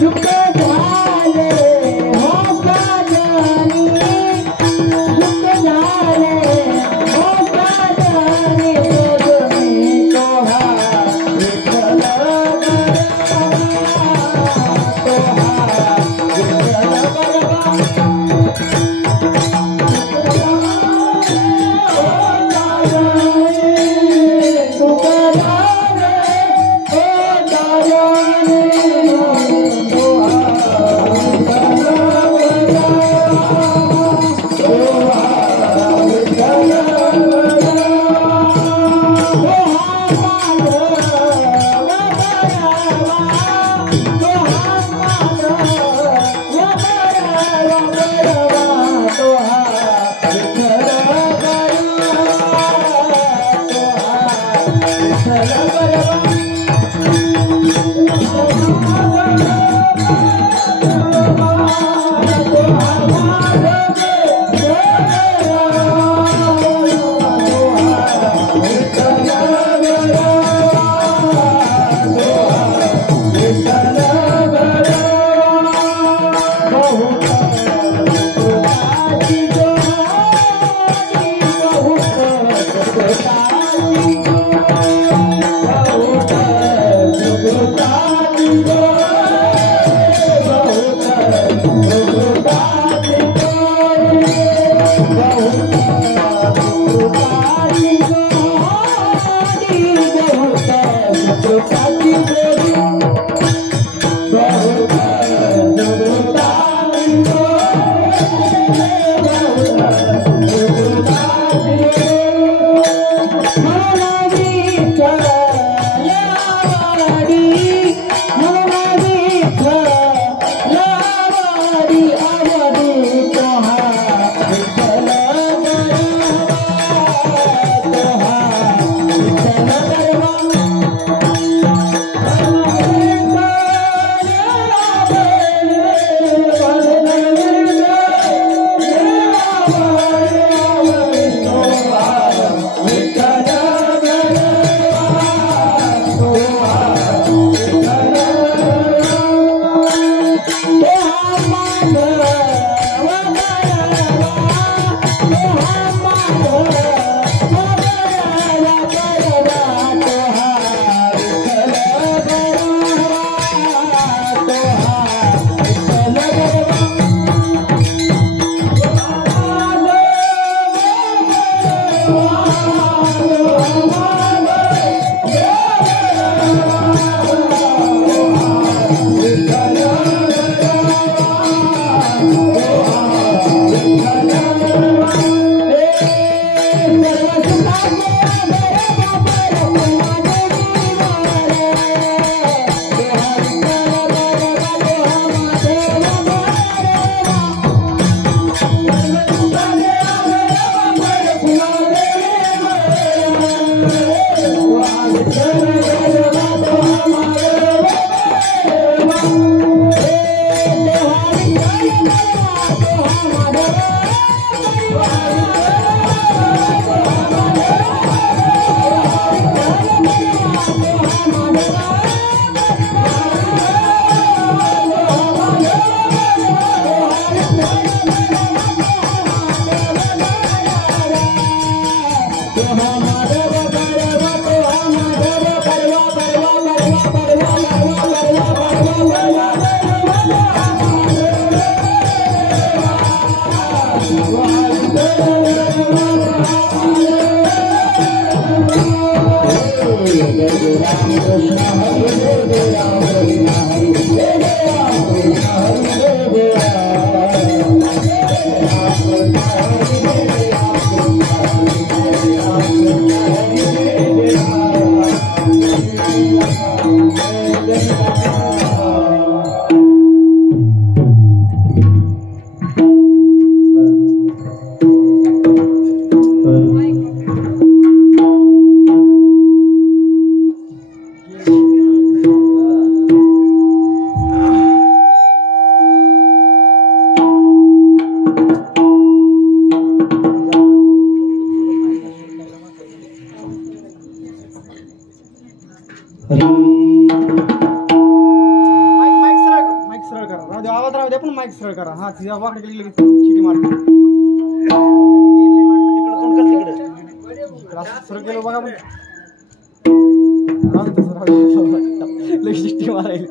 You mic सरळ करा. हा तिला वाकडे गेली लगेच शिटी मारते. सरळ केलं बघा पण लगेच शिटी मारायली.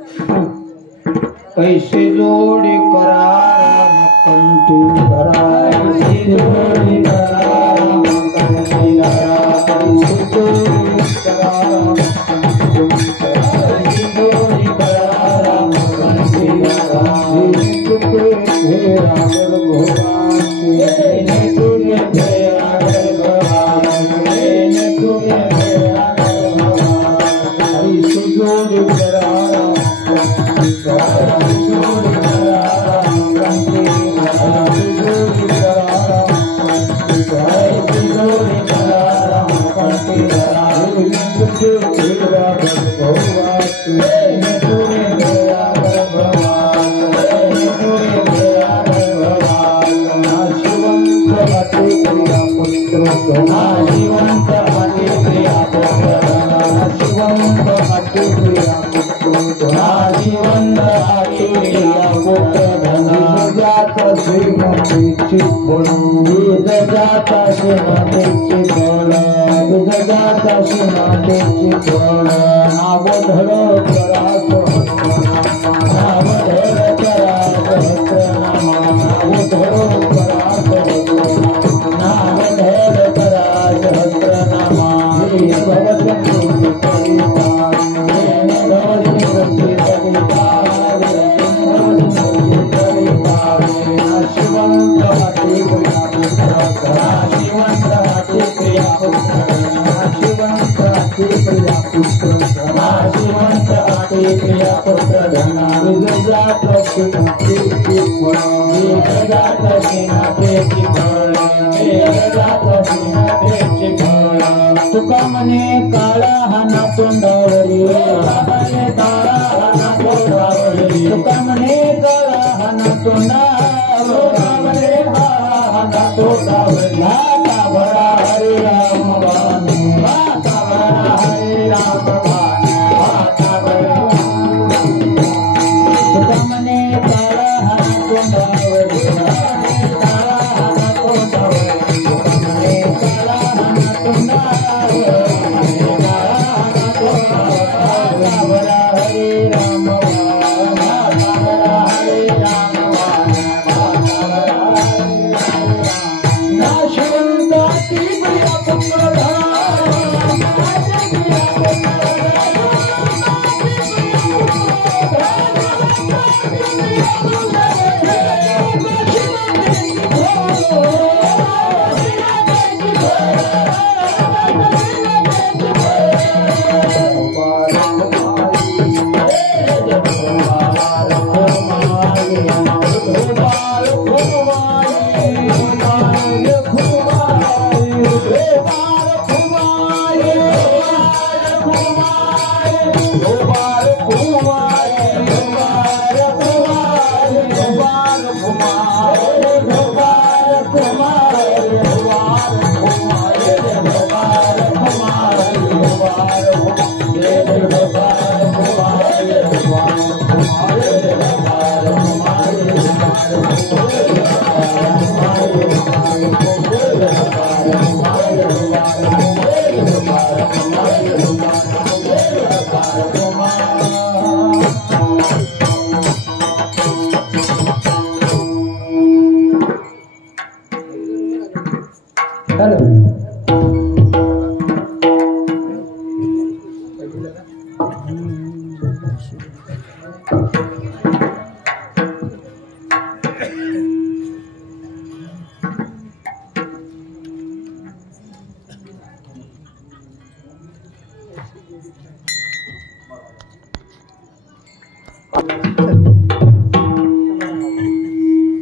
पैसे जोडे करार कंटू करार पैसे जोडे करार कंटू करार पैसे जोडे करार कंटू करार पैसे जोडे करार कंटू करार तुके तेरा भगवान ने तुझे तेरा भगवान ने तुझे तेरा भगवान पैसे जोडे करार तुका मने काळा हाना तोंडावरी तुका मने काळा हाना तोंडावरी हाना तोंडावरी माता बळा हरे राम भानु माता बळा हरे राम भानु माता बळा तुका मने काळा हाना तोंडावरी काळा हाना तोंडावरी तुका मने काळा हाना तोंडावरी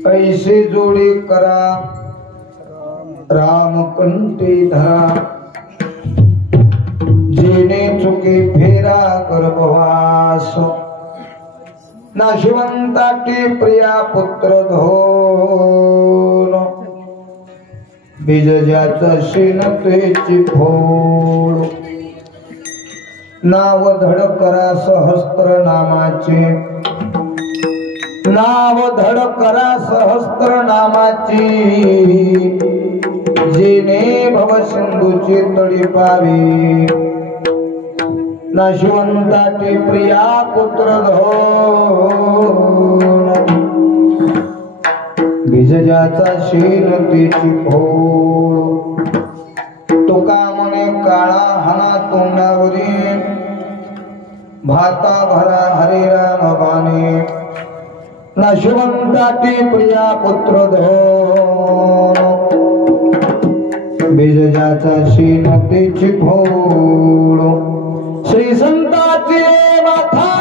ऐसे जोडी करा राम कंठी धरा जेने चुके फेरा गर्भवास नाशिवंताटी प्रिया पुत्र धोन बीज ज्याचा शेण तेची फोड नाव धड करा सहस्त्र नामाचे नाव धड करा सहस्त्र नामाची जेने भव सिंधूची तडी पावी नाशिवंताची प्रिया पुत्र धोन बीज ज्याचा शेण तेची फोड तुका म्हणे काळा हाना तोंडावरी भाता भरा हरे राम बाणे नाशिवंताची प्रिया पुत्र धोन बीज ज्याचा शेण तेची फोड श्री संताची माथा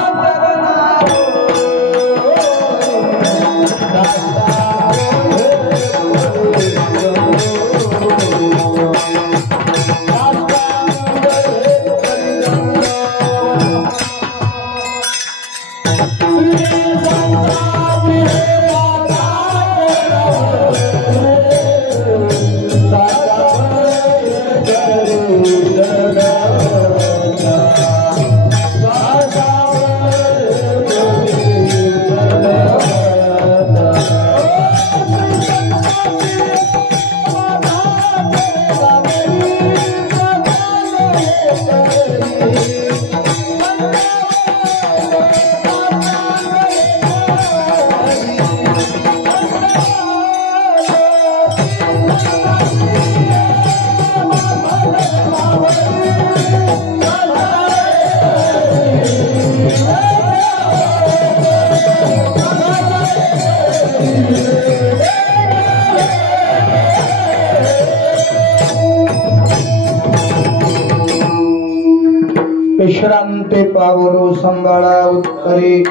विश्रांती पावलो संभाळा उत्तरी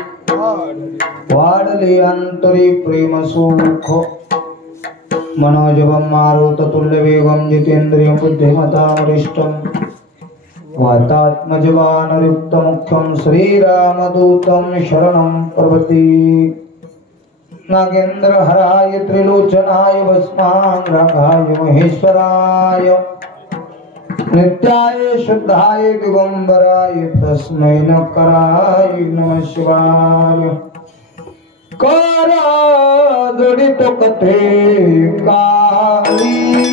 वाढले अंतरी प्रेम सुख मनोजवं मारुत तुल्य वेगं जितेंद्रियं बुद्धिमतां वरिष्ठं वातात्मजवानरुक्त मुख्यं श्रीरामदूतं शरणं प्रपद्ये नागेंद्र हराय त्रिलोचनाय भस्मांगाय महेश्वराय नित्याय शुद्धाय दिगंबराय तस्मै नमः नमः शिवाय करा जडित कथे काली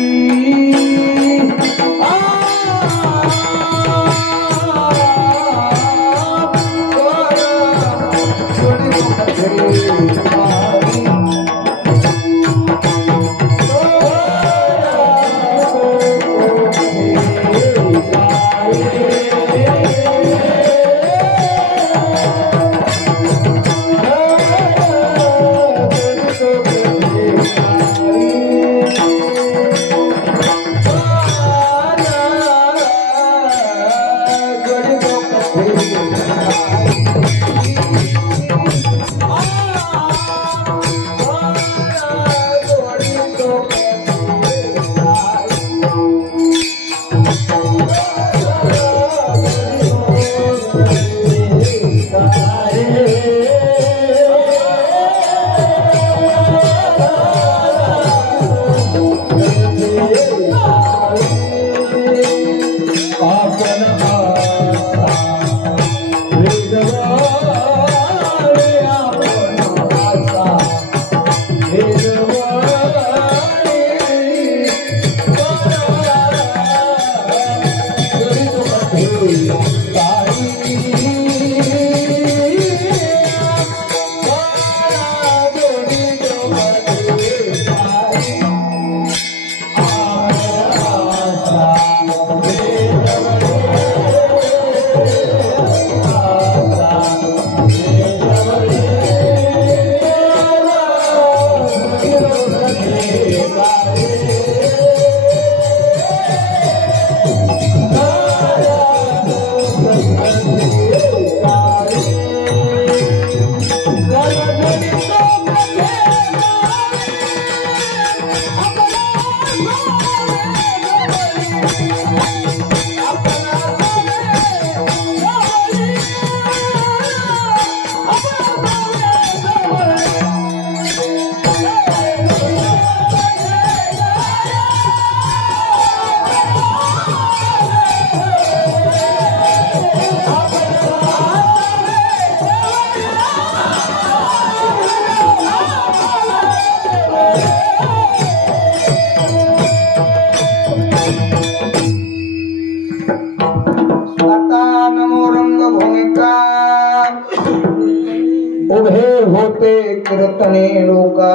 हे होते कीर्तने लोका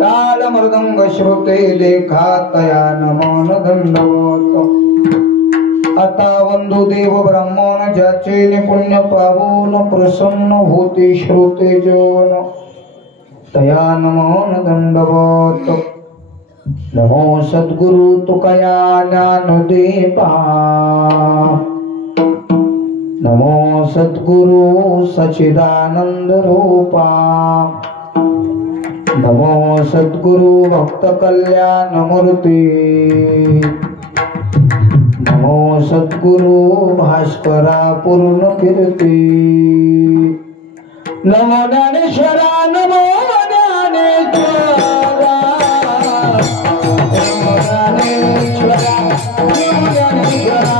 ताल मृदंग श्रोते देखा तया नमन दंडवत आता वंदू देव ब्राह्मण ज्याचे निपुण्य पावून प्रसन्न होते श्रोते जेवण तया नमन दंडवत नमो सद्गुरु तुकया ज्ञानदीपा नमो सद्गुरु सच्चिदानंद रूपा नमो सद्गुरु भक्त कल्याण मूर्ती नमो सद्गुरु भास्करा पूर्ण कीर्ती नमो ज्ञानेश्वरा नमो ज्ञानेश्वरा नमो ज्ञानेश्वरा नमो ज्ञानेश्वरा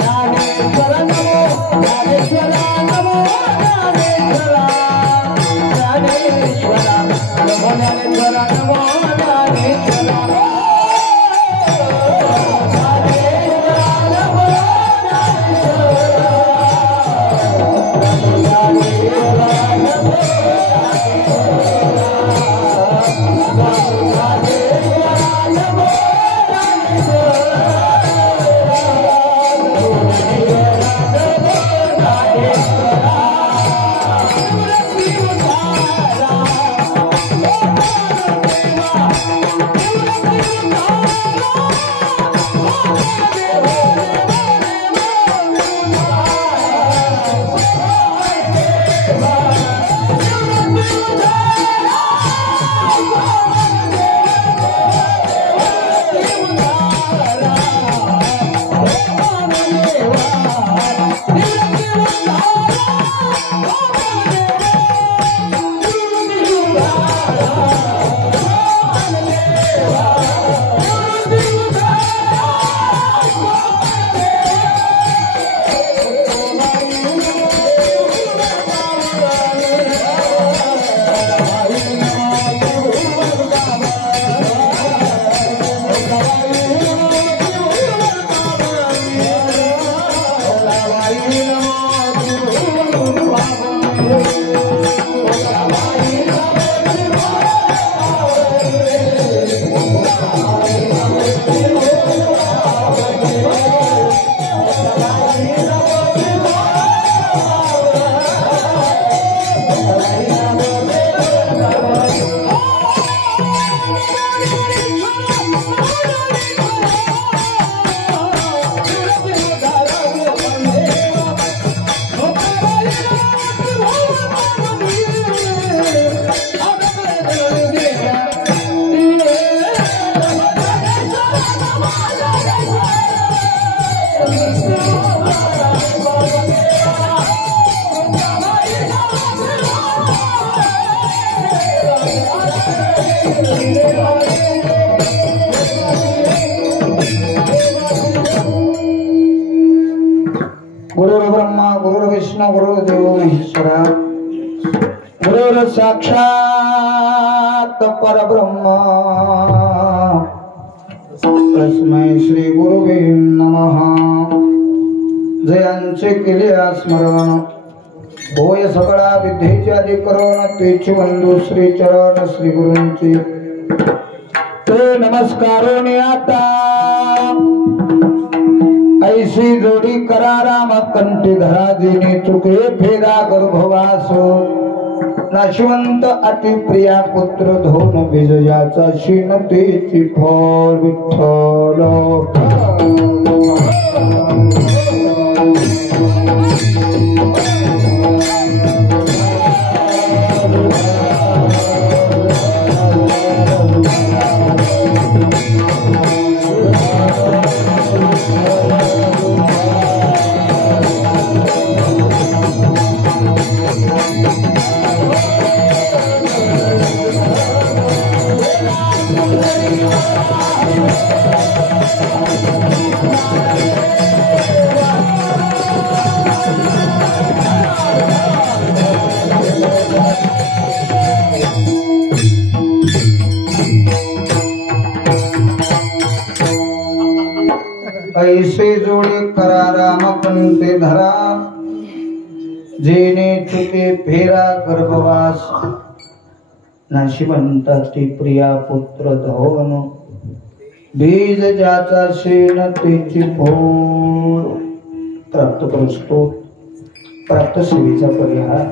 ज्ञानेश्वरा नमो ज्ञानेश्वरा नमो ज्ञानेश्वरा ज्ञानेश्वरा नमो ज्ञानेश्वरा नमो ज्ञानेश्वरा गुरुर्ब्रह्मा गुरुर्विष्णु गुरुर्देव महेश्वरा गुरुर् साक्षात् परब्रह्म तस्मै श्री गुरुवे नमः जयांचे केले स्मरण होय सगळा विद्येचे अधिकरण तेची वंदू श्री चरण श्री गुरूंची ते नमस्कारोने आता ऐसी जोडी करा राम कंठी धरा जिने चुके फेरा गर्भवास नाशिवंत अति प्रिया पुत्र धोन विजयाचा शीनतेची फळ विठ्ठल ऐसे जोडे करा राम कंठे धरा जेने चुके चुके फेरा गर्भवास नाशिवंता ती प्रिया पुत्र धोन बीज ज्याचा शेण तेची भोर प्राप्त करतो प्राप्त सेवेचा परिहार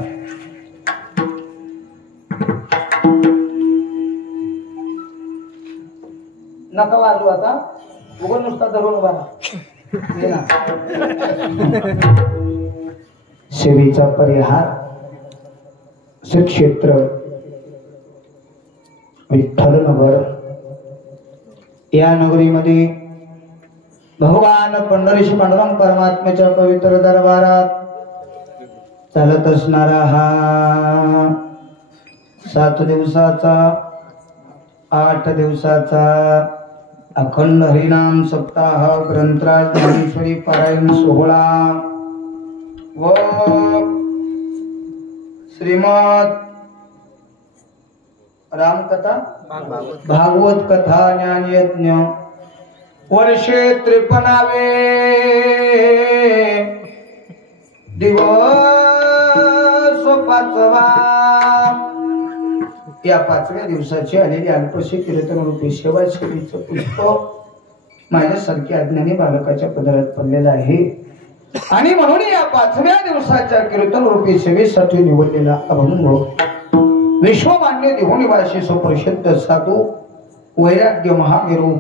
नका वाजू आता उघड नुसता धरून उभा सेवेचा परिहार श्री क्षेत्र विठ्ठल नगर या नगरीमध्ये भगवान पंढरीश पांडुरंग परमात्म्याच्या पवित्र दरबारात चालत असणारा हा 7 दिवसाचा 8 दिवसाचा अखंड हरिनाम सप्ताह ग्रंथराज ज्ञानेश्वरी पारायण सोहळा व श्रीमद रामकथा भागवत कथा ज्ञान यज्ञ वर्षे 53वे दिवस 5वा या 5व्या दिवसाची आलेली अल्पशी कीर्तन रूपी सेवा सेवेचं पुष्प माझ्यासारख्या अज्ञानी बालकाच्या पदरात पडलेलं आहे आणि म्हणून या 5व्या दिवसाच्या कीर्तन रूपी सेवेसाठी निवडलेला अभंग विश्वमान्य देहुनिवासी सुप्रसिद्ध साधू वैराग्य महामेरू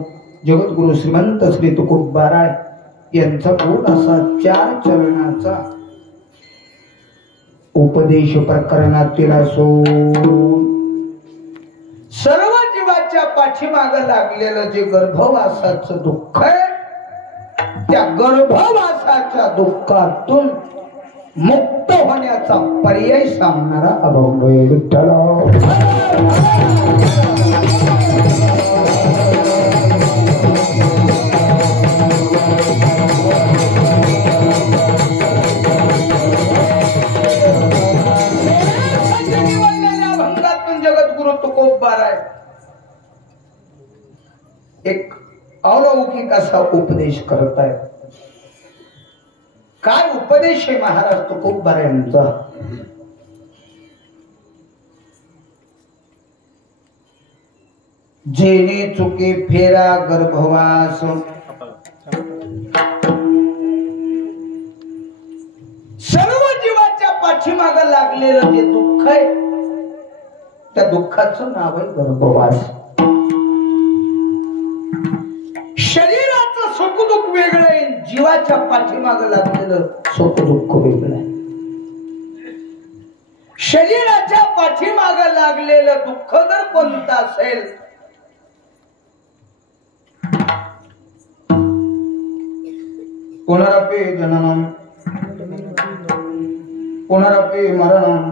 जगद्गुरु श्रीमंत श्री तुकोबाराय यांचा पूर्ण असा 4 चरणाचा उपदेश प्रकरणातील असून सर्व जीवाच्या पाठीमाग लागलेलं जे गर्भवासाचं दुःख आहे त्या गर्भवासाच्या दुःखातून मुक्त होण्याचा पर्याय सांगणारा अभंग विठ्ठल जगद्गुरु तुकोबाराय एक अलौकिक असा उपदेश करत आहे काय उपदेश आहे महाराज तुकोबाराय यांचा जेणे चुके फेरा गर्भवास सर्व जीवाच्या पाठीमाग लागलेलं जे दुःख आहे त्या दुःखाचं नाव आहे गर्भवास शरीराचं सुख दुःख वेगळं आहे जीवाच्या पाठीमाग लागलेलं सुख दुःख वेगळं आहे शरीराच्या पाठीमाग लागलेलं दुःख जर कोणतं असेल पुनरपि जननम पुनरपि मरणम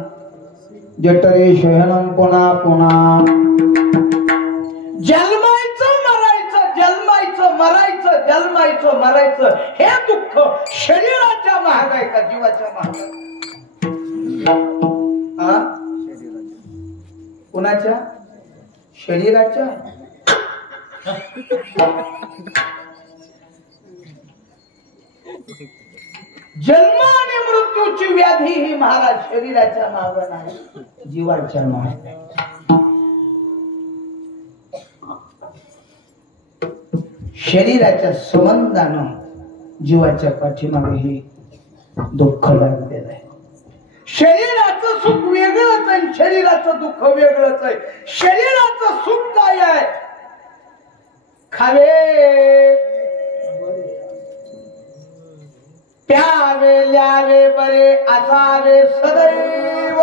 जठरे शयनम पुन्हा पुन्हा जन्मायचं मरायचं जन्मायचं मरायचं जन्मायचं मरायचं हे दुःख शरीराच्या महाग आहे का जीवाच्या महाग कुणाच्या शरीराच्या जन्म आणि मृत्यूची व्याधी ही महाराज शरीराच्या माग नाही जीवाच्या माग शरीराच्या संबंधानं जीवाच्या पाठीमागे हे दुःख लागलेलं आहे शरीराचं सुख वेगळंच आहे शरीराचं दुःख वेगळंच आहे शरीराचं सुख काय आहे खावे प्यावे ल्यावे बरे असावे सदैव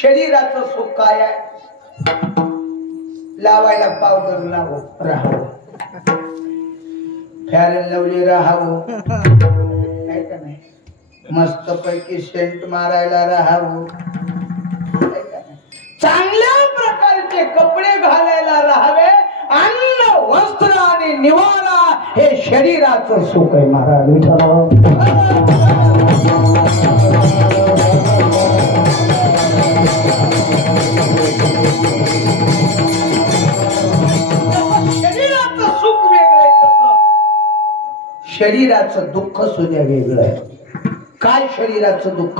शरीराचं सुख काय आहे लावायला पावडर लावो राहावं फॅर लावली राहावं काय का नाही मस्त पैकी सेंट मारायला राहावं चांगल्या प्रकारचे कपडे घालायला राहावे अन्न वस्त्र आणि निवारा हे शरीराचं सुख आहे महाराज शरीराचं सुख वेगळं आहे तसं शरीराचं दुःख सुद्धा वेगळं आहे काय शरीराचं दुःख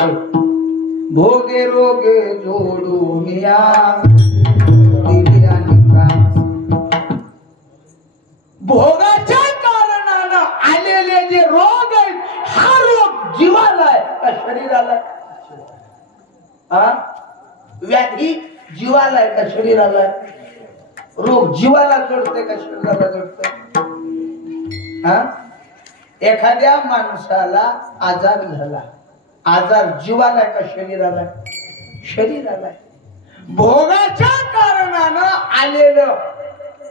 भोगे रोगे जोडून या दिली आणि काम भोगाच्या कारणानं आलेले जे रोग आहेत हा रोग जीवाला आहे का शरीराला आहे? हा व्याधी जीवाला आहे का शरीराला आहे? रोग जीवाला जडते का शरीराला जडते? हा एखाद्या माणसाला आजार झाला आजार जीवाला आहे का शरीराला आहे? शरीराला आहे. भोगाच्या कारणानं आलेलं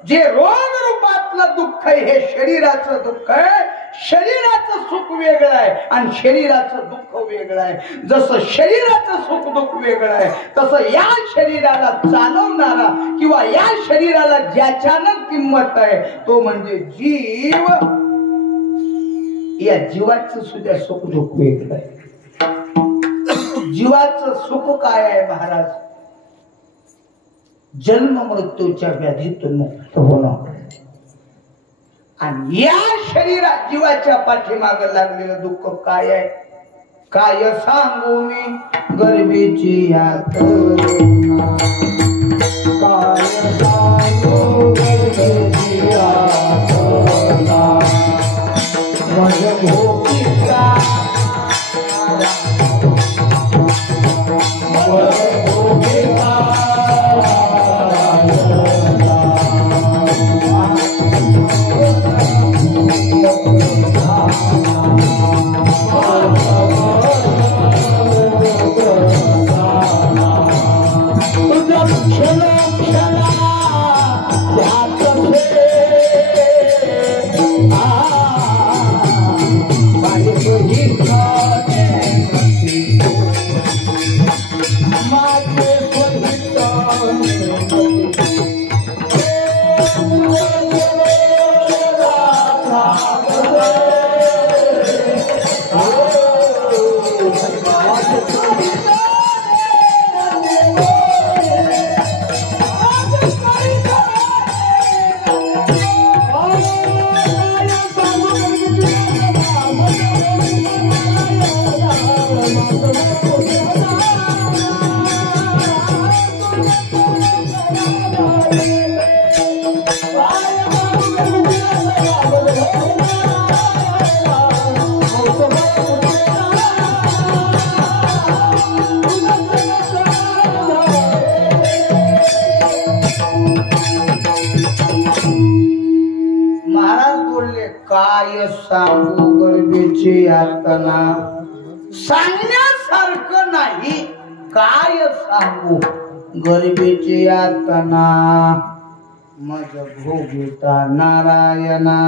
जे रोग रूपातलं दुःख आहे हे शरीराचं दुःख आहे. शरीराचं सुख वेगळं आहे आणि शरीराचं दुःख वेगळं आहे. जसं शरीराचं सुख दुःख वेगळं आहे तसं या शरीराला चालवणारा किंवा या शरीराला ज्याच्यानं किंमत आहे तो म्हणजे जीव. या जीवाचं सुद्धा सुख दुःख वेगळं आहे. जीवाचं सुख काय आहे महाराज? जन्म मृत्यूच्या व्याधीतून मुक्त होणं. आणि या शरीरात जीवाच्या पाठीमाग लागलेलं दुःख काय आहे? काय सांगू मी गरिबीची यातना, काय सांगू गरिबीची यातना, माझ्या भोगीचा काय सांगू गरिबीची यातना. सांगण्यासारखं नाही. काय सांगू गरिबीची यातना, मज भोगिता नारायणा.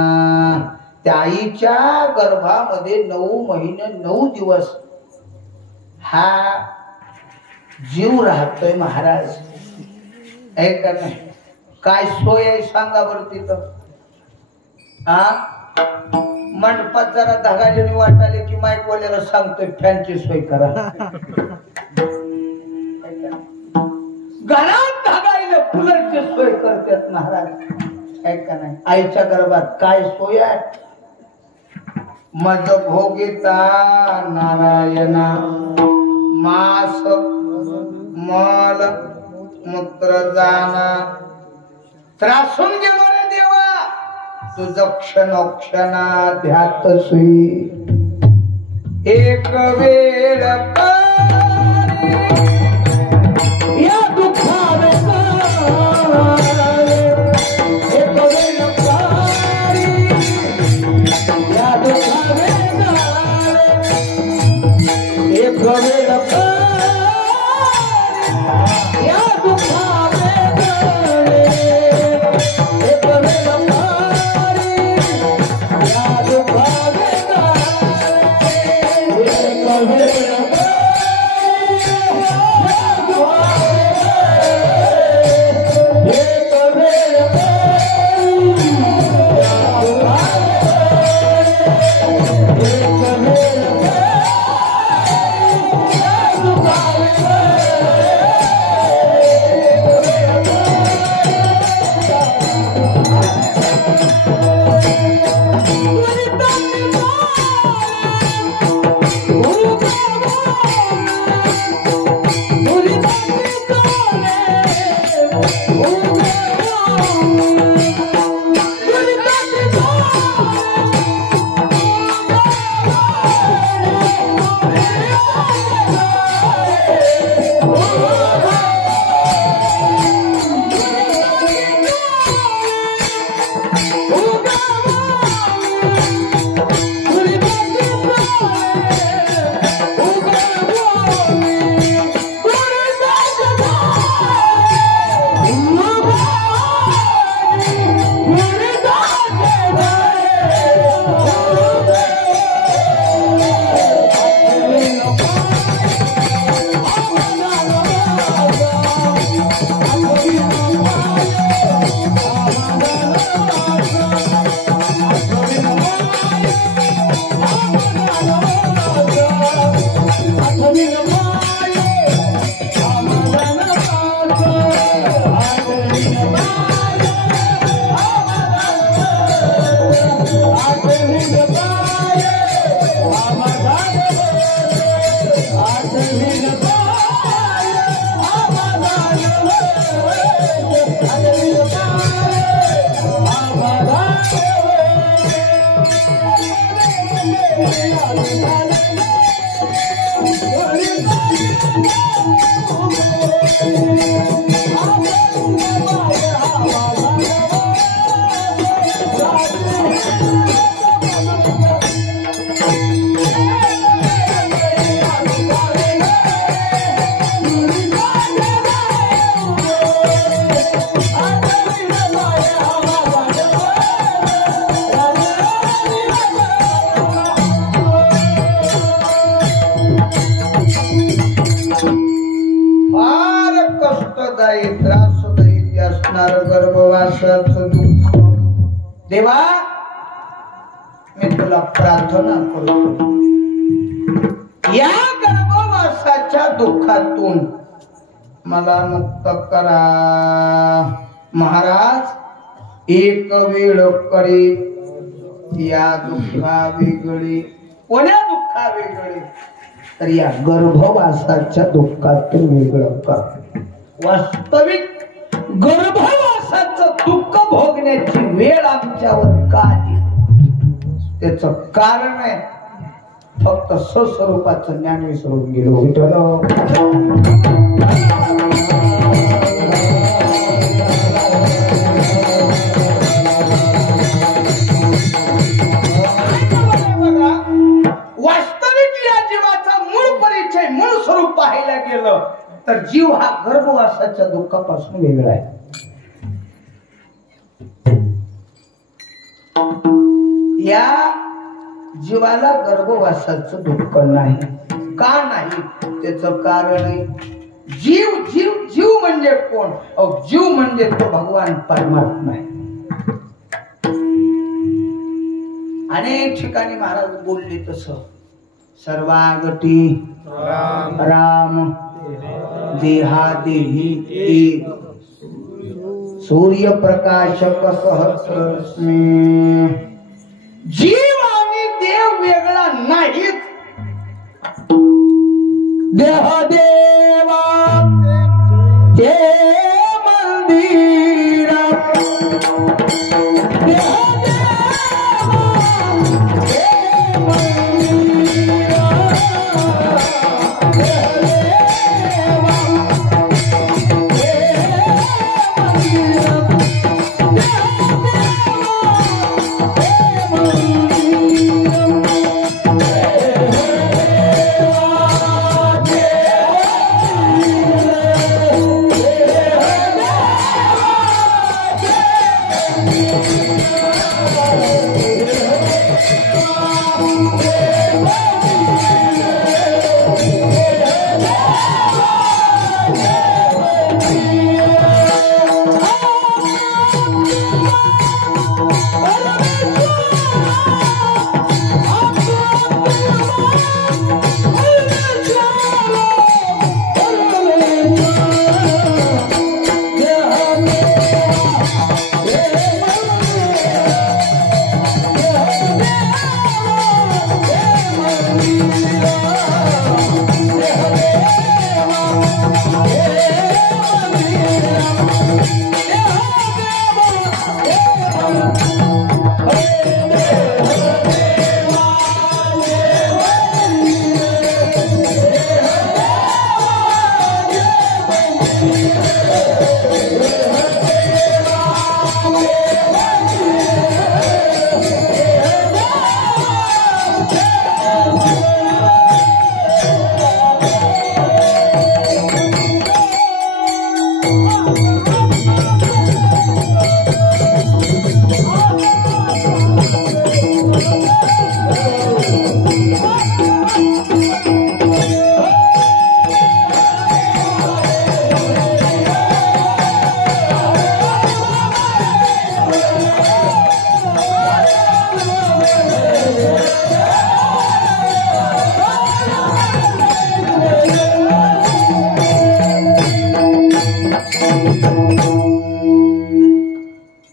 त्या आईच्या गर्भामध्ये 9 महिने 9 दिवस हा जीव राहतोय महाराज. ऐका नाही काय सोय आहे सांगा बरं तिथं. मंडपात जरा धगालेली वाटाले की माईक वाल्याला सांगतोय फॅनची सोय करा. घरात धगायला कूलरची सोय करतात महाराज. ऐका नाही आईच्या गर्भात काय सोय आहे? मज भोगिता नारायणा, मास मल मूत्र जाना. त्रासून गेलो रे देवा तुझ क्षणोक्षणाध्यात सुई. एक वेळ या दुःखाने एक वेळ या दुःखाने एक वेळ या दुःखाने एक वेळ या दुःखाने एक वेळ गर्भवासाचं दुःख देवा मी तुला प्रार्थना करतो या गर्भवासाच्या दुःखातून मला मुक्त करा महाराज एक वेळ करे या दुःखा वेगळे कोण्या दुःखा वेगळे तर या गर्भवासाच्या दुःखातून वेगळं कर वास्तविक गर्भवासाचं दुःख भोगण्याची वेळ आमच्यावर का आली त्याचं कारण आहे फक्त स्वस्वरूपाचं ज्ञान विसरून गेलो वास्तविक या जीवाचा मूळ परिचय मूळ स्वरूप पाहायला गेलं तर जीव हा गर्भवासाच्या दुःखापासून वेगळा आहे या जीवाला गर्भवासाचं दुःख नाही का नाही त्याचं कारण आहे जीव जीव जीव म्हणजे कोण जीव म्हणजे तो भगवान परमात्मा आहे अनेक ठिकाणी महाराज बोलले तसं सर्वागती राम देहादेही एक सूर्यप्रकाशक सहस्रस्मे जीव आणि देव वेगळा नाहीत देहदेवा ते मंदिर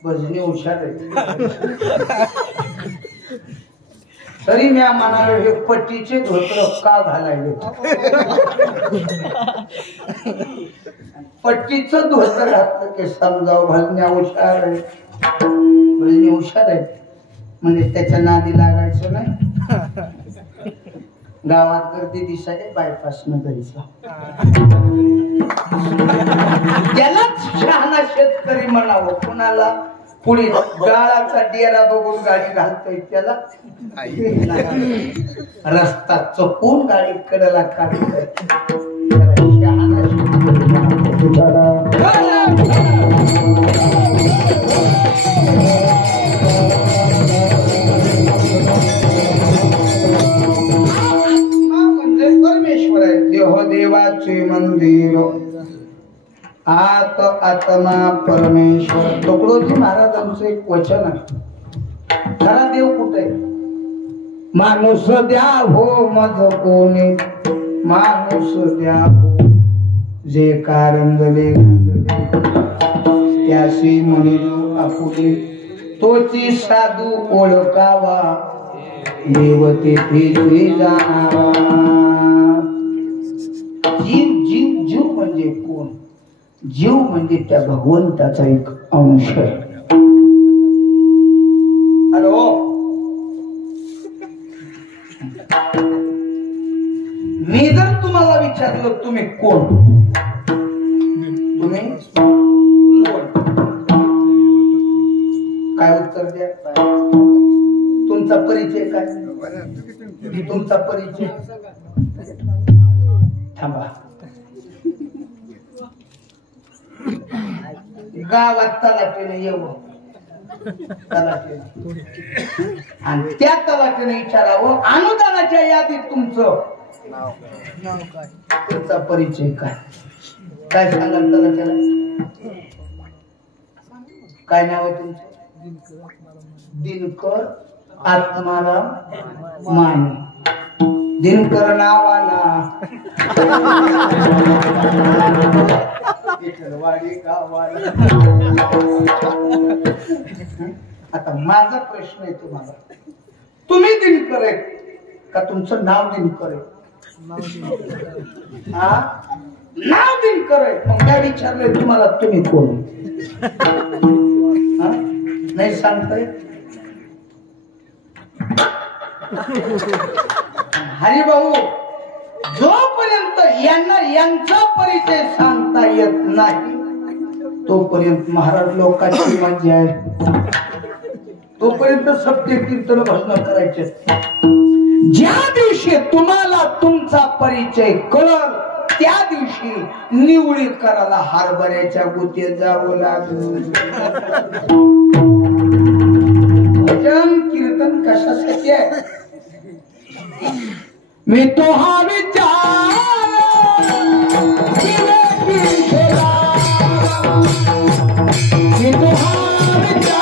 भजनी हुशार आहे तरी मी म्हणालो हे पट्टीचे धोत्र का घालायले पट्टीचं धोतर घातलं की समजावं भजन्या हुशार आहे भजनी हुशार आहे म्हणजे त्याच्या नादी लागायचं नाही गावात गर्दी दिसाय बायपास न जायचं त्यालाच शहाणा शेतकरी म्हणावं कुणाला पुढे गाळाचा डेरा बघून गाडी घालतोय त्याला रस्ता चुकून गाडी कडेला काढतोय शहाणा म्हणजे परमेश्वर आहे देव देवाचे मंदिर आत आत्मा परमेश्वर तुकडोजी महाराजांचं एक वचन आहे. खरा देव कुठे? माणूस द्या हो मज कोणी, माणूस द्या हो जे कारंजले त्याशी म्हणू आपुले, तोची साधू ओळखावा देवते ते जाणावा. जीव जीव जीव म्हणजे कोण? जीव म्हणजे त्या भगवंताचा एक अंश आहे. हॅलो, मी जर तुम्हाला विचारलं तुम्ही कोण, तुम्ही कोण, काय उत्तर द्या? तुमचा परिचय काय? तुमचा परिचय थांबा. गावात तलाठीने येऊ, तलाठीने आणि त्या तलाठीने विचारावं अनुदानाच्या यादीत तुमचं तुमचा परिचय काय? काय सांगाल तलाठ्याला? काय नाव आहे तुमचं? दिनकर आत्माराम माने. दिनकर नावाला आता माझा प्रश्न आहे तुम्हाला, तुम्ही दिनकर आहे का तुमचं नाव दिनकर आहे? हा, नाव दिनकर आहे. मग काय विचारलंय तुम्हाला तुम्ही कोण? नाही सांगताय? हरिभाऊ, जोपर्यंत यांना यांचा परिचय सांगता येत नाही तोपर्यंत महाराज लोकांची मजा आहे. तोपर्यंत सत्य कीर्तन भजन करायचे. ज्या दिवशी तुम्हाला तुमचा परिचय कळल त्या दिवशी निवळी करायला हरभऱ्याच्या गुतीत जावं लागलं. भजन कीर्तन कशासाठी आहे? मी तो हा विचार मी तो हा विचार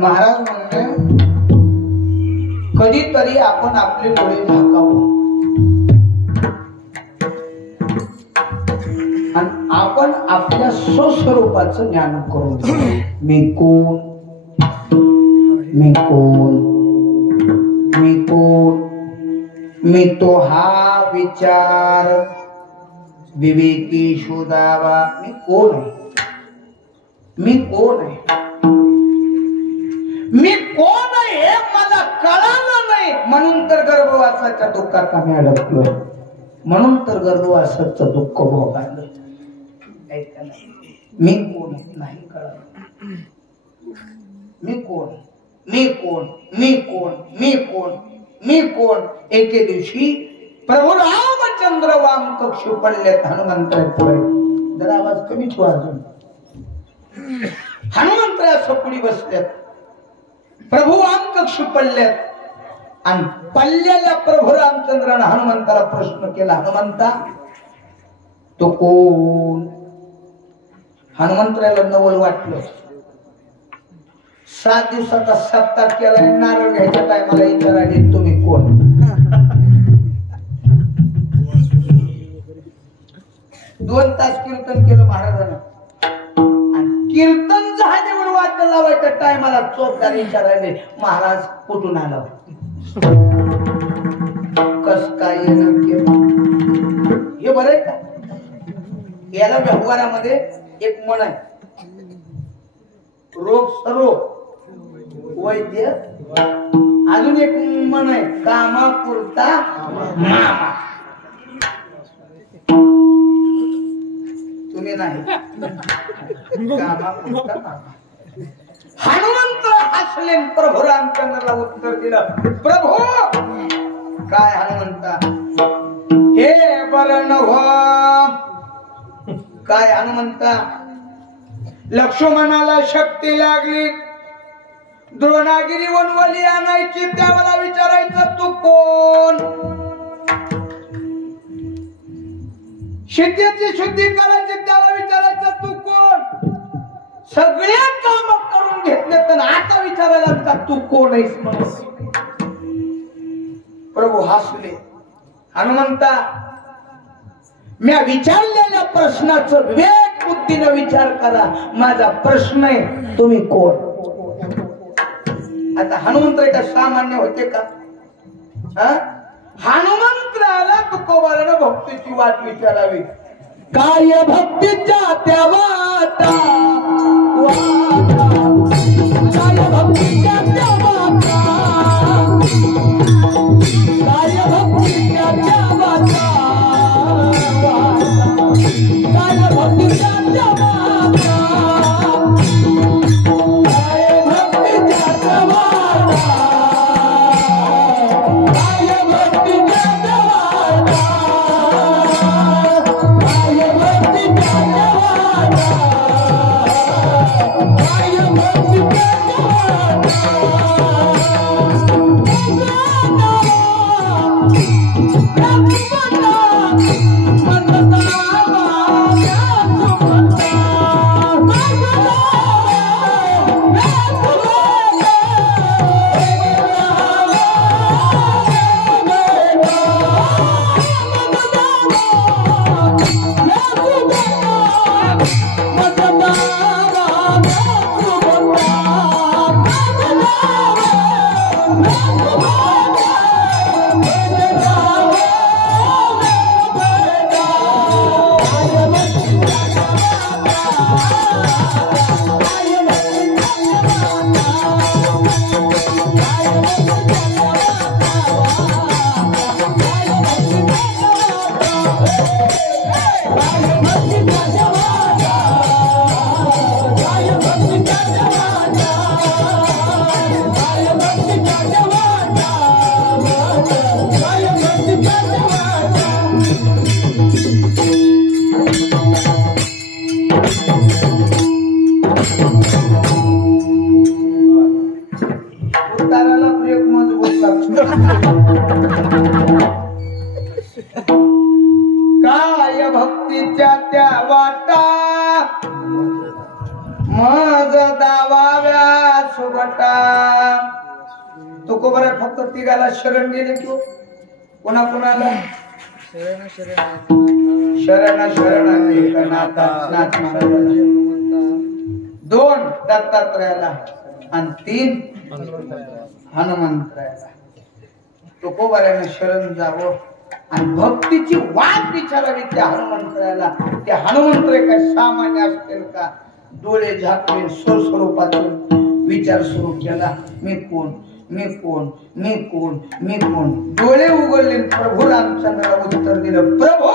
महाराज म्हणले कधीतरी आपण आपले डोळे झाकावं आणि आपण आपल्या स्वस्वरूपाचं ज्ञान करू. मी कोण, मी कोण, मी कोण, मी तो हा विचार विवेकी शोधावा. मी कोण आहे? मी कोण आहे? मी कोण आहे हे मला कळालं नाही म्हणून तर गर्भवासाच्या दुःखात आम्ही अडकलोय. म्हणून तर गर्भवासाचं दुःख भोगायला. मी कोण नाही कळलं. मी कोण मी कोण मी कोण मी कोण मी कोण. एके दिवशी प्रभू रामचंद्र वाम कक्ष पडलेत हनुमंतराय पुढे. जरा आवाज कमी ठेवा अजून. हनुमंतराय सपुडी बसल्यात. प्रभू वाम कक्ष पडलेत आणि पल्ल्याला प्रभू रामचंद्राने हनुमंताला प्रश्न केला. हनुमंता तो कोण. हनुमंतराला नवल वाटलं. 7 दिवसाचा सप्ताह केला. नारळ घ्यायच्या टायमाला विचारायला तुम्ही कोण. दोन तास कीर्तन केलं महाराजांना. आणि कीर्तन झाल्यावर वाटलं लावायच्या टायमाला चोरदार विचारायले महाराज कुठून आला. कस काय येणं केलं हे बरं आहे का. याला व्यवहारामध्ये एक म्हण आहे. रोग सरोग वैद्य. अजून एक म्हण आहे कामापुरता मामा. तुम्ही नाही कामापुरता मामा. हनुमंत हसले. प्रभू रामचंद्राला उत्तर दिलं. प्रभू काय हनुमंता. हे बरं नव्ह. काय हनुमंता. लक्ष्मणाला शक्ती लागली. द्रोणागिरी वनवली आणायची. त्याला विचारायचं तू कोण. शेतीची शुद्धी करायची. त्याला विचारायचं तू कोण. सगळे काम करून घेतले तर आता विचारायला का तू कोण आहेस म्हणून. प्रभू हसले. हनुमंता मी विचारलेल्या प्रश्नाचं विवेक बुद्धीने विचार करा. माझा प्रश्न आहे तुम्ही कोण. आता हनुमंत का सामान्य होते का. हनुमंतराला तुकोबारानं भक्तीची वाट विचारावी. काय भक्तीच्या त्या वाटा काय भक्तीच्या त्या वाटा काय भक्तीच्या त्या वाटा काय भक्तीच्या त्या वाटा काय भक्तीच्या त्या वाटा काय भक्तीच्या त्या वाटा काय भक्तीच्या त्या वाटा काय भक्तीच्या काय भक्तीच्या त्या वाटा मज दावाव्या सुगटा. तुकोबारा फक्त तिघाला शरण गेले की कोणा कोणाला शरण शरण एकनाथा. 2 दत्तात्रयाला आणि 3 हनुमंतरायाला. तुकोबाऱ्याने शरण जावं आणि भक्तीची वाट विचारावी त्या हनुमंतरायाला. त्या हनुमंतराय काय सामान्य असतील का. डोळे झाकले स्वस्वरूपातून विचार सुरू केला. मी कोण मी कोण मी कोण मी कोण डोळे उघडले प्रभू रामचंद्राला उत्तर दिलं प्रभू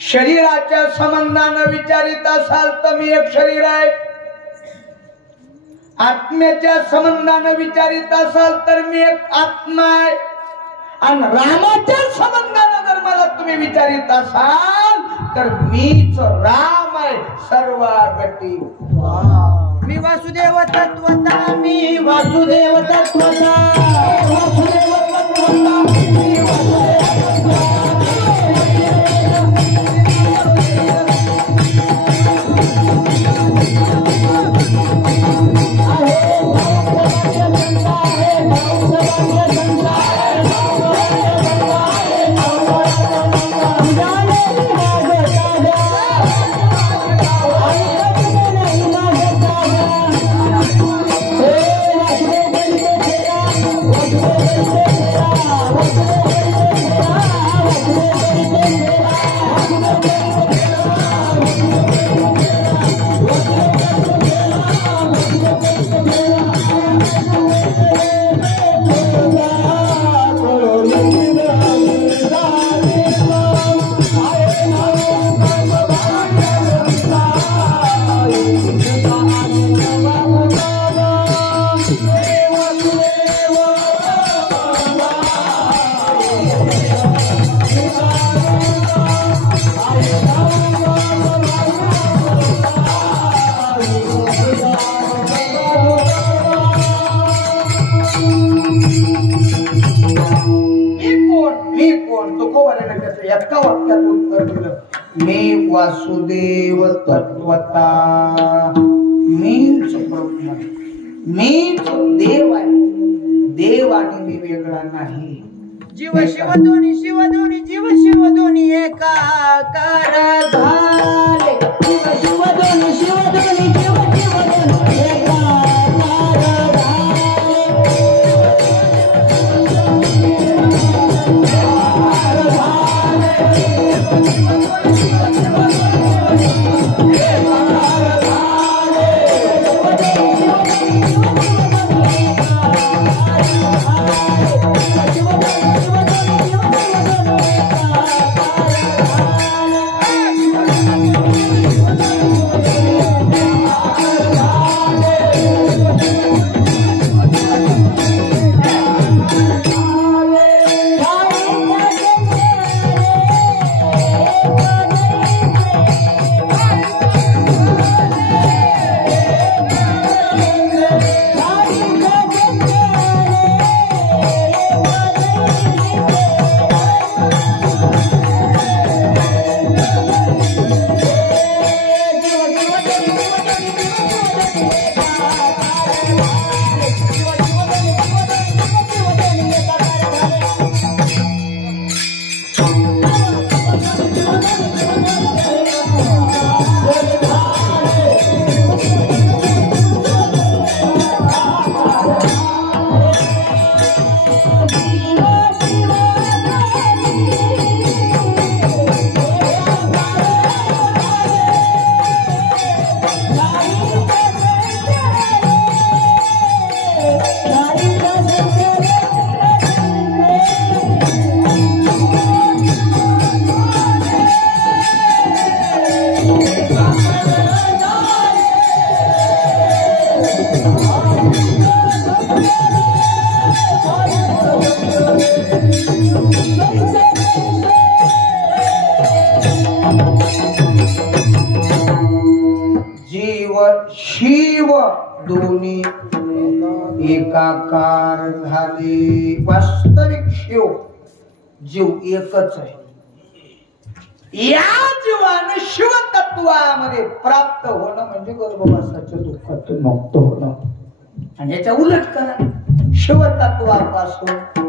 शरीराच्या संबंधानं विचारित असाल तर मी एक शरीर आहे आत्म्याच्या संबंधानं विचारित असाल तर मी एक आत्मा आहे आणि रामाच्या संबंधानं जर मला तुम्ही विचारित असाल तर मीच राम आहे सर्वागती मी वासुदेव तत्वता मी वासुदेव तत्वता वासुदेव तत्वता मी वासुदेव एका वाक्यात उत्तर दिलं मी वासुदेव तत्वता मीच ब्रह्म मीच देव आहे देव आणि मी वेगळा नाही जीव शिव दोन्ही जीव शिव दोन्ही एकाकार झाले शिव शिव दोन्ही जीव शिव दोन्ही एकाकार शिव दोन्ही एकाकार झाले वास्तविक शिव जीव एकच आहे या जीवाने शिवतत्वामध्ये प्राप्त होणं म्हणजे गर्भवासाच्या दुःखातून मुक्त होणं आणि याच्या उलट करा शिवतत्वापासून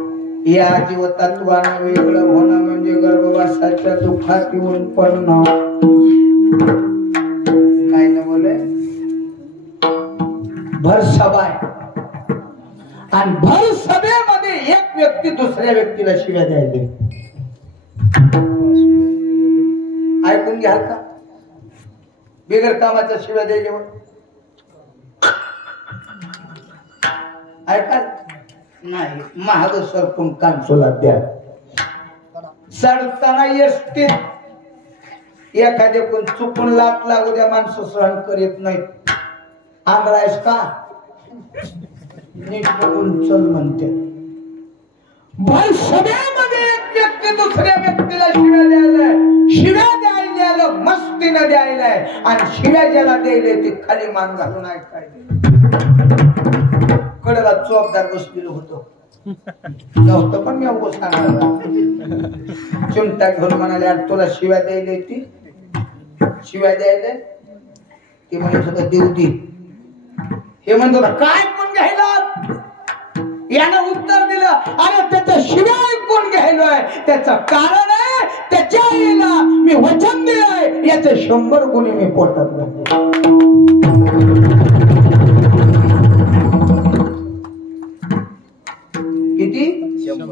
या जीवतत्वानं वेगळं होणं म्हणजे गर्भवासाच्या दुःखात येऊन पडणं काय न बोले भर सभा आणि भर सभेमध्ये एक व्यक्ती दुसऱ्या व्यक्तीला शिव्या द्यायचे ऐकून घ्याल का बिगर कामाच्या शिव्या द्यायचे ऐका नाही महाग सरकून कांचोला द्या चढताना एसटीत एखाद्या कोण चुकून लाट लागू द्या माणसं सहन करीत नाहीत आंधळायस का नीट बघून चल म्हणते भर सभेमध्ये एक व्यक्ती दुसऱ्या व्यक्तीला शिव्या द्यायला मस्तीनं द्यायलाय आणि शिव्या ज्याला द्यायला ते खाली मान घालून ऐकायला कडेला चोपदार बसलेलं होतं नव्हतं पण मी अवघड सांगणार चिमटा घेऊन म्हणाले तुला शिव्या द्यायला ती शिव्या द्यायला ती म्हणत होता देऊ दे हे म्हणत होता काय कोण घ्यायला यानं उत्तर दिलं अरे त्याच्या शिव्या ऐकून घ्यायलोय त्याचं कारण आहे त्याच्या आईला मी वचन दिलंय याचे 100 गुणी मी पोटात घातले किती 100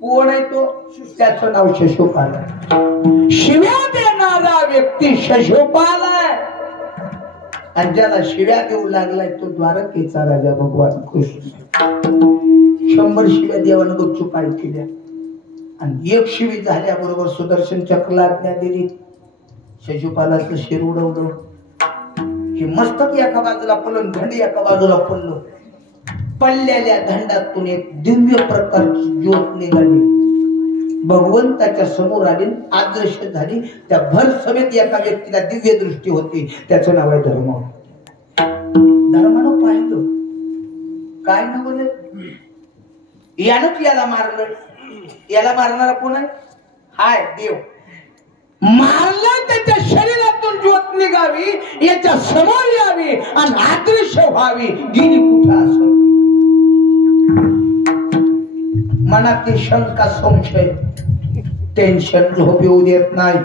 कोण आहे तो त्याचं नाव शशिपाल आहे शिव्या देणारा व्यक्ती शशिपाल आहे आणि ज्याला शिव्या देऊ लागलाय तो द्वारकेचा राजा भगवान कृष्ण 100 शिव्या देवानं गुपचूप केल्या आणि एक शिवी झाल्याबरोबर सुदर्शन चक्रला आज्ञा दिली शशिपालाचं शिर उडवलं हे मस्तक एका बाजूला पडलं धंडी एका बाजूला पडलं पडलेल्या धंडातून एक दिव्य प्रकारची ज्योत निघाली भगवंताच्या समोर आली आदर्श झाली त्या भर समेत एका व्यक्तीला दिव्य दृष्टी होती त्याचं नाव आहे धर्म धर्मानं पाहिलं काय ना बोले यानंच याला मारलं याला मारणारा कोण आहे हाय देव मारलं त्याच्या शरीरातून ज्योत निघावी याच्या समोर यावी आणि अदृश्य व्हावी गेली कुठं असं मनातली शंका संशय टेन्शन झोप येऊ देत नाही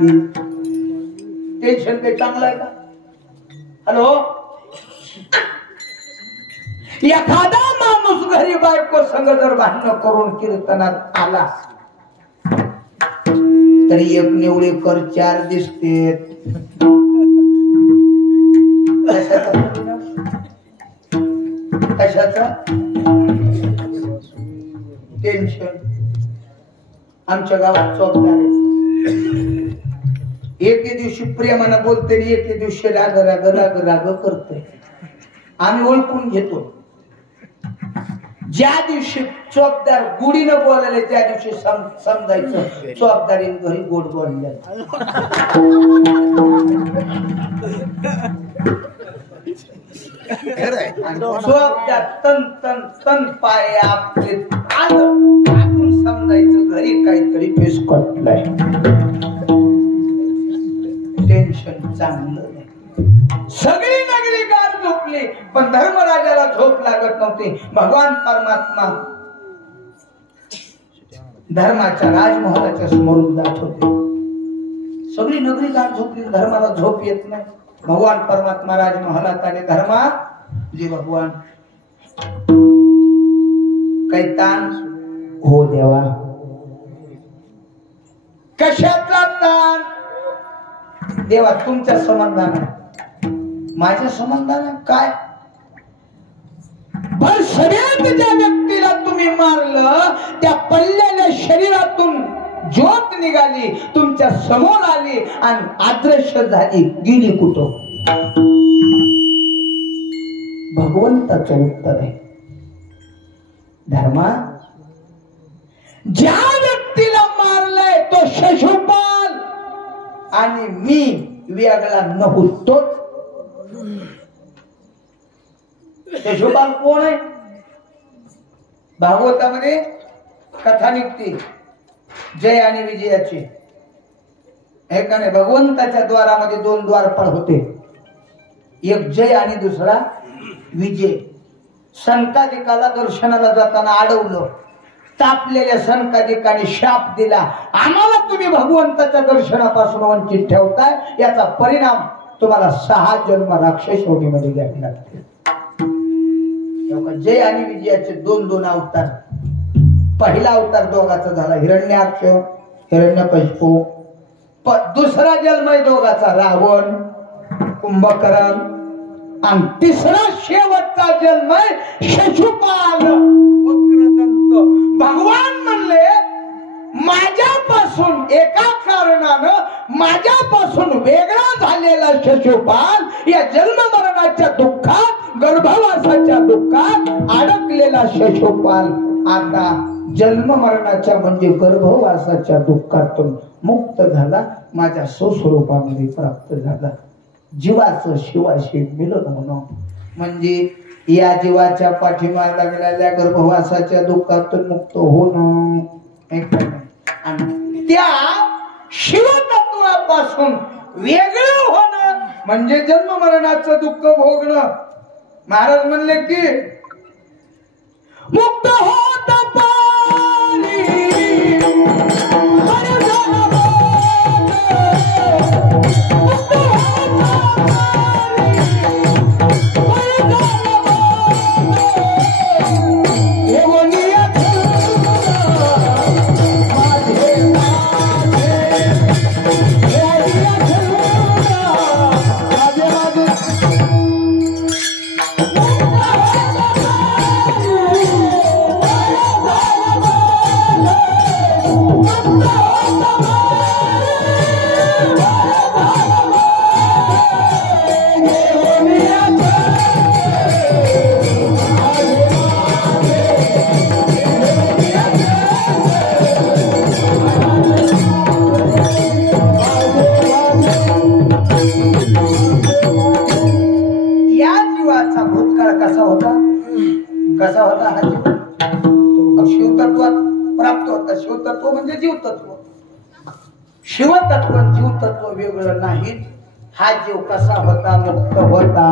टेन्शन काही चांगलं आहे का हॅलो एखादा माणूस घरी बायको संग जर भांडण करून कीर्तनात आला तरी एक निवळेकर 4 दिसते कशाचा टेन्शन आमच्या गावात चौकदार एके दिवशी प्रेमानं बोलते एके दिवशी राग राग राग राग करते आम्ही ओळखून घेतो ज्या दिवशी चौकदार गुढीनं बोलायला त्या दिवशी समजायचं चौकदारीन घरी गोड बोलले चौकदार तन तन तन पाय आपले समजायचं घरी काहीतरी फिसकटलंय टेन्शन चांगलं नाही सगळी नगरी गार झोपली पण धर्मराजाला झोप लागत नव्हती भगवान परमात्मा धर्माच्या राजमहालाच्या समोर जात होते सगळी नगरी गार झोपली धर्माला झोप येत नाही भगवान परमात्मा राजमहालात आले धर्मा जी भगवान काही ताण हो देवा कशाचा ताण देवा तुमच्या संबंधाने माझ्या संबंधाने काय भर सगळ्यात ज्या व्यक्तीला तुम्ही मारलं त्या पडलेल्या शरीरातून ज्योत निघाली तुमच्या समोर आली आणि अदृश्य झाली गेली कुठं भगवंताचं उत्तर आहे धर्मा ज्या व्यक्तीला मारलंय तो शशिपाल आणि मी वेगळा नव्हतो शशिपाल कोण आहे भागवतामध्ये कथा निघते जय आणि विजयाची हे का नाही भगवंताच्या द्वारामध्ये 2 द्वारपाल होते एक जय आणि दुसरा विजय संकादिकाला दर्शनाला जाताना अडवलं तापलेल्या संकादिकाने शाप दिला आम्हाला तुम्ही भगवंताच्या दर्शनापासून वंचित ठेवताय याचा परिणाम तुम्हाला 6 जन्म राक्षस योनीमध्ये घ्यावे लागतील जय आणि विजयाचे 2 अवतार पहिला अवतार दोघाचा झाला हिरण्याक्ष हिरण्यकशिपू दुसरा जन्म दोघाचा रावण कुंभकर्ण आणि तिसरा शेवटचा जन्म आहे शिशुपाल वक्रदंत. भगवान म्हणले माझ्यापासून एका कारणानं माझ्यापासून वेगळा झालेला शिशुपाल या जन्म मरणाच्या दुःखात गर्भवासाच्या दुःखात अडकलेला शिशुपाल आता जन्म मरणाच्या म्हणजे गर्भवासाच्या दुःखातून मुक्त झाला, माझ्या स्वस्वरूपामध्ये प्राप्त झाला. जीवाचं शिवाशी मिलन होणं म्हणजे या जीवाच्या पाठीमागे लागलेल्या गर्भवासाच्या दुःखातून मुक्त होणं. आणि त्या शिवतत्वापासून वेगळं होणं म्हणजे जन्म मरणाचं दुःख भोगणं. महाराज म्हणले की मुक्त होत पारी शिवतत्व म्हणजे जीवतत्व. शिवतत्व जीवतत्व वेगळं नाही. हा जीव कसा होता? मुक्त होता.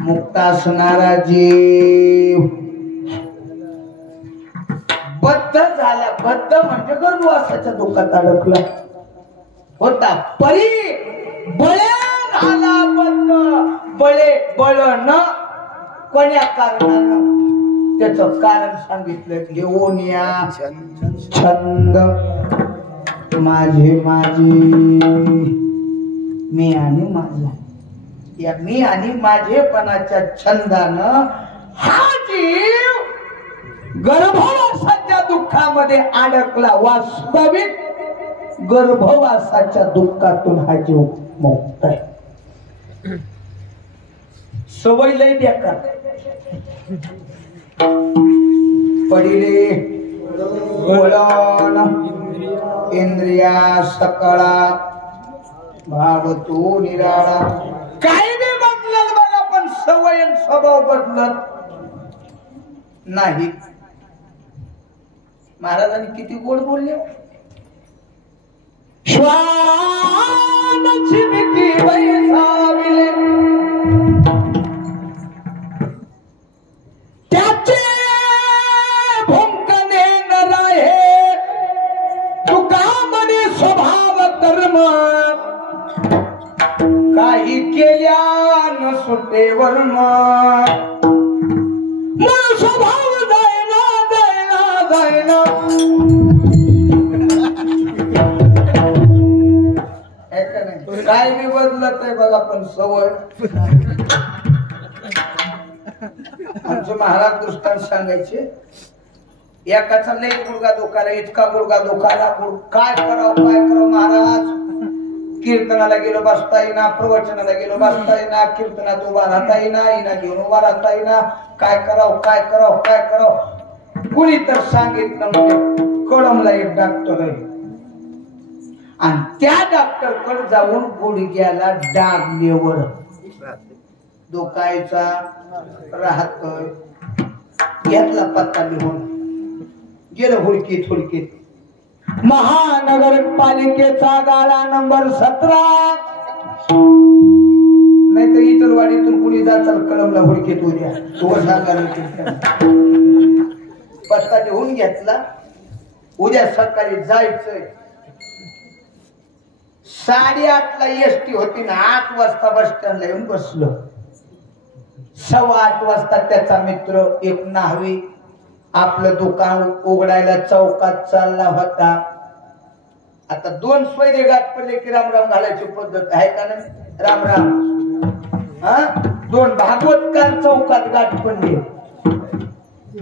मुक्त असणारा जीव बद्ध झाला. बद्ध म्हणजे गर्भवासाच्या दुःखात अडकला होता. परी बळे झाला बद्ध. बळे बळ न कोण्या कारणानं त्याचं कारण सांगितलं. घेऊन या छंद माझे माझे मी आणि माझा. या मी आणि माझेपणाच्या छंदानं हा जीव गर्भवासाच्या दुःखामध्ये अडकला. वास्तविक गर्भवासाच्या दुःखातून हा जीव मुक्त आहे. सवय लय बेकार. पडिले वळण इंद्रिया सकळा भाव तू निराळा. काही बी बदलत बघा पण सवय स्वभाव बदलत नाही. महाराजांनी किती गोड बोलले. श्वान चिमकी बैसाविले त्याचे भुंकणे न राहे तुका म्हणे स्वभाव कर्म काही केल्या न सुटे वर्म. मूळ स्वभाव जायना जायना जायना. काय बी बदलत आहे बघा पण सवय. आमचे महाराज दृष्टांत सांगायचे. एकाचा लय गुडगा दुखाला, इतका गुडगा दुखाला. काय करावं महाराज. कीर्तनाला गेलो बसता येईना, प्रवचनाला गेलो बसता येईना, कीर्तनात उभा राहता येईना, इना घेऊन उभा राहता येईना. काय करावं. कुणी तर सांगितलं म्हणजे कळमला एक डॉक्टर आहे आणि त्या डॉक्टर कडे जाऊन गुडघ्याला डाग लेवर दुखायचा राहतोय. घेतला पत्ता लिहून गेलं हुडकीत. महानगरपालिकेचा गाळा नंबर 17. नाही तर इटलवाडीतून कुणी जाचाल कळमला हुडकीत उद्या तो सांगायला. पत्ता लिहून घेतला. उद्या सकाळी जायचंय. 8:30 ला एसटी होती ना. 8 वाजता बस स्टँडला येऊन बसलो. 8:15 वाजता त्याचा मित्र एक न्हावी आपलं दुकान उघडायला चौकात चालला होता. आता 2 स्वैरे गाठ पडले की रामराम घालायची पद्धत आहे का नाही. रामराम दोन भागवतकार चौकात गाठ पडले.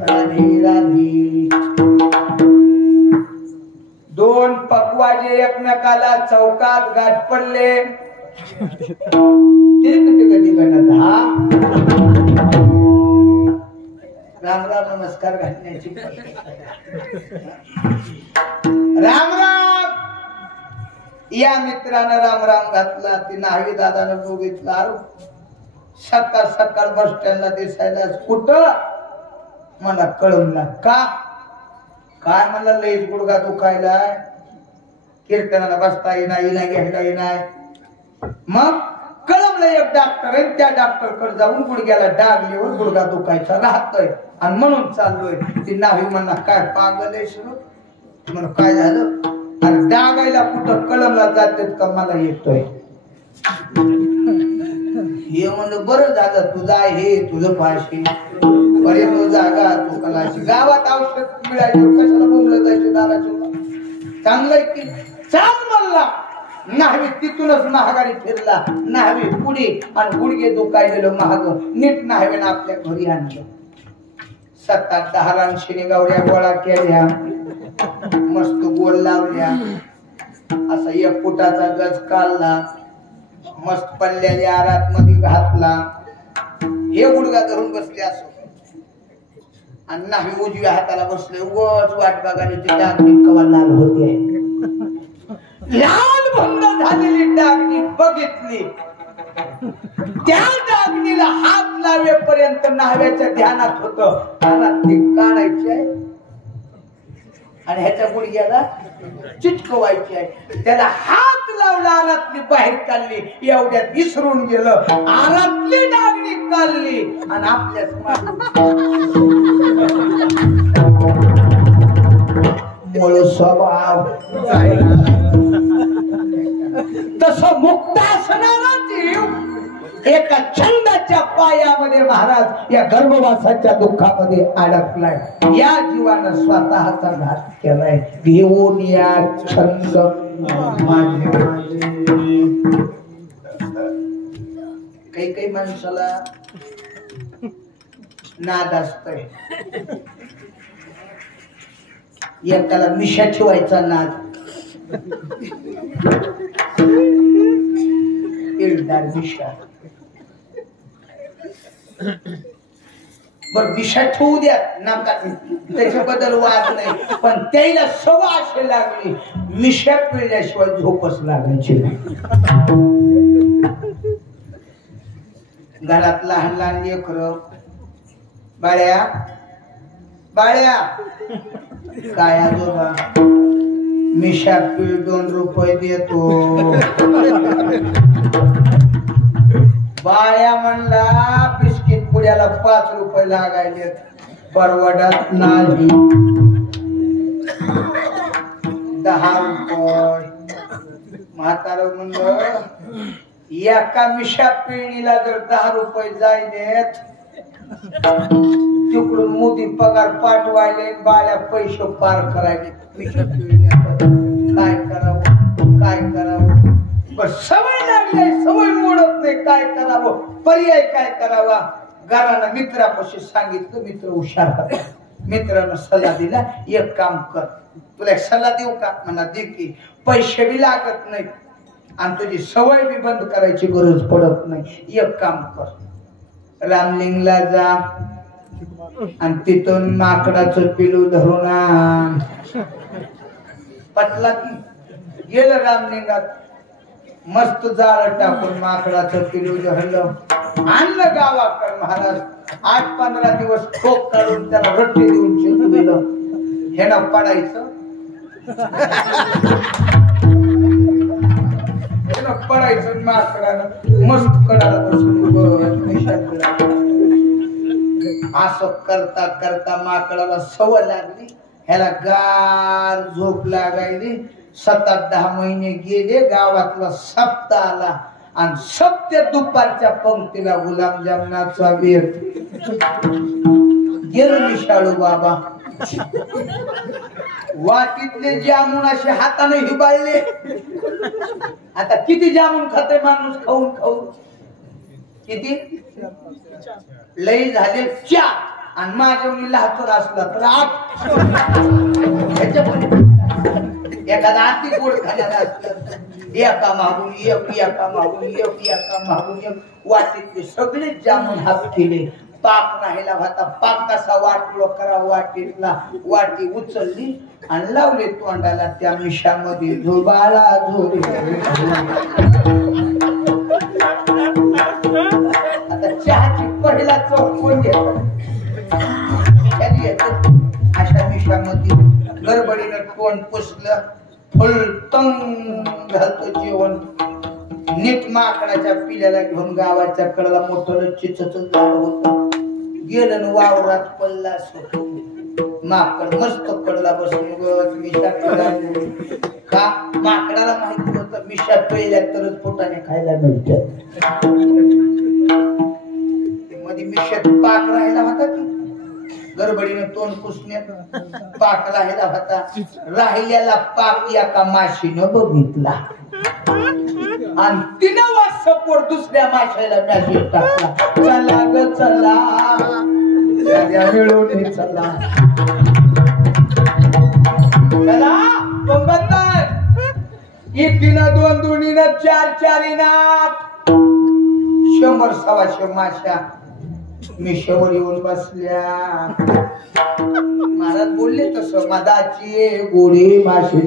राधे राधे. दोन पकवाजे एकमेकाला चौकात गाठ पडले. राम राम नमस्कार घालण्याची. राम राम. या मित्रानं राम राम घातला. ती न्हावी दादानं बघितला. सकाळ सकाळ बस स्टँडला दिसायला कुठं मला कळवला का काय म्हणला लईच गुडघा दुखायलाय. कीर्तनाला बसता येईना घ्यायला येणार. मग कळवलं एक डॉक्टर आहे. त्या डॉक्टर कडे जाऊन गुडघ्याला डागलीवर गुडघा दुखायचा राहतोय आणि म्हणून चाललोय. ती न्हावी म्हणला काय पागल आहे म्हणून काय झालं. आणि डागायला कुठं कळमला जातात का मला येतोय. हे म्हणलं बरं झालं तुझा हे तुझं फाशी बरे तो जागा तू कलाशी. गावात औषध मिळायचं कशाला बोंबलं जायचं दाराच्या. चांगलंय की चाल म्हणला. न्हावी तिथूनच महागारी फिरला. न्हावी पुढे आणि गुडघे दुखायलेलं महाग नीट न्हावीनं आपल्या घरी आणलं. 7-10 रानशिनी गावड्या गोळा केल्या. मस्त गोड लावल्या. असा 1 फुटाचा गज काढला. मस्त पडलेल्या आरात मध्ये घातला. हे गुडघा धरून बसले असो आणि न्हावी उजव्या हाताला बसले. उगाच वाट बघायला ते डागणी कवा लाल होते. लाल भंग झालेली डागणी बघितली. त्या डागणीला हात लावेपर्यंत न्हाव्याच्या ध्यानात होत ती काढायची आहे आणि ह्याच्या गुडघ्याला चिटकवायची आहे. त्याला हात लावला आरातली बाहेर काढली. एवढ्यात विसरून गेलं. आरातली डागणी काढली आणि आपल्याच मूळ स्वभाव तसं मुक्तासनाला जीव एका छंदाच्या पायामध्ये महाराज या गर्भवासाच्या दुःखामध्ये अडकलाय. या जीवानं स्वतःचा घात केलाय. घेऊन या छंद काही माणसाला नाद असतोय. एकाला मिशा ठेवायचा नाद. मिशा बर मिशा ठेवू द्या नाका त्याच्याबद्दल वाद नाही. पण त्याला सवय अशी लागली मिशा पिळल्याशिवाय झोपच लागायची नाही. घरात लहान लहान लेकरं बाळ्या बाळ्या काय आजोबा मिशा पीळ 2 रुपये देतो. बाळ्या म्हणला बिस्किट पुड्याला 5 रुपये लागायले परवडत नाही. 10 रुपये. म्हातारं म्हणलं एका मिशा पिळणीला जर 10 रुपये जायलेत तिकडून मोदी पगार पाठवायले बाळ्या पैसे पार करायले. मिशा पिळण्या काय करावं बस सवय लागली. सवय मोडत नाही. काय करावं पर्याय काय करावा. घरानं मित्रापाशी सांगितलं. मित्र हुशार होता. मित्रानं सल्ला दिला एक काम कर तुला एक सल्ला देऊ का म्हणा दे की. पैसे बी लागत नाहीत आणि तुझी सवय बी बंद करायची गरज पडत नाही. एक काम कर रामलिंगला जा आणि तिथून माकडाचं पिलू धरून आण. पटला की गेलं रामलिंगात. मस्त जाळ टाकून माकडाचं पिलू धरलं आणलं गावाकडे. महाराज 8-15 दिवस ठोक काढून त्याला रट्टी देऊन शिकविलं. हे ना पडायचं पडायचं माकडानं मस्त कडाला बसून असं करता करता माकडाला सवय लागली. ह्याला गार झोप लागायली. 7-10 महिने गेले. गावातला सप्ताह आला आणि सप्त्या दुपारच्या पंक्तीला गुलाबजामनाचा वेळ. गेलं निशाळू बाबा. वाटीतले जामुन असे हाताने हिबाळले. आता किती जामुन खाते माणूस खाऊन खाऊन. किती लई झाले 4 आणि माझ्या मुलीला हातून असला तर 8 एखादा आती गोड खाण्याला असलं एका मागून एका मागून एक वाटीतले सगळे जामून हात केले पाक राहिला होता पाक कसा वाटलो करा वाटीतला वाटी उचलली आणि लावले तोंडाला त्या मिशामध्ये झोबाळा झोबे आता चहाची पहिला चौक कोण घेतो अशा मिशामध्ये गडबडीनं तोंड पुसलं फुल तंग घालतो जेवण नीट माकडाच्या पिल्याला घेऊन गावाच्या कडेला मोठं चिचच झाड होत गेलं वावरात पडला असो माकड मस्त कडला बसून मिशा का माकडाला माहिती होतं मिशा पेल्या तरच पोटाने खायला मिळतात मध्ये मिशात पाक राहिला होता की गडबडीनं तोंड पुसण्यात पाक राहिला होता राहिलेला पाक एका माशीनं बघितला आणि 3 वाजता दुसऱ्या माशाला मॅसेज टाकला चला ग चला मिळून चला चला एक दिना 2 दुनीना 4 4 100 100 माशा मिशेवर येऊन बसल्या महाराज बोलले तसं मदाची गोडी माशी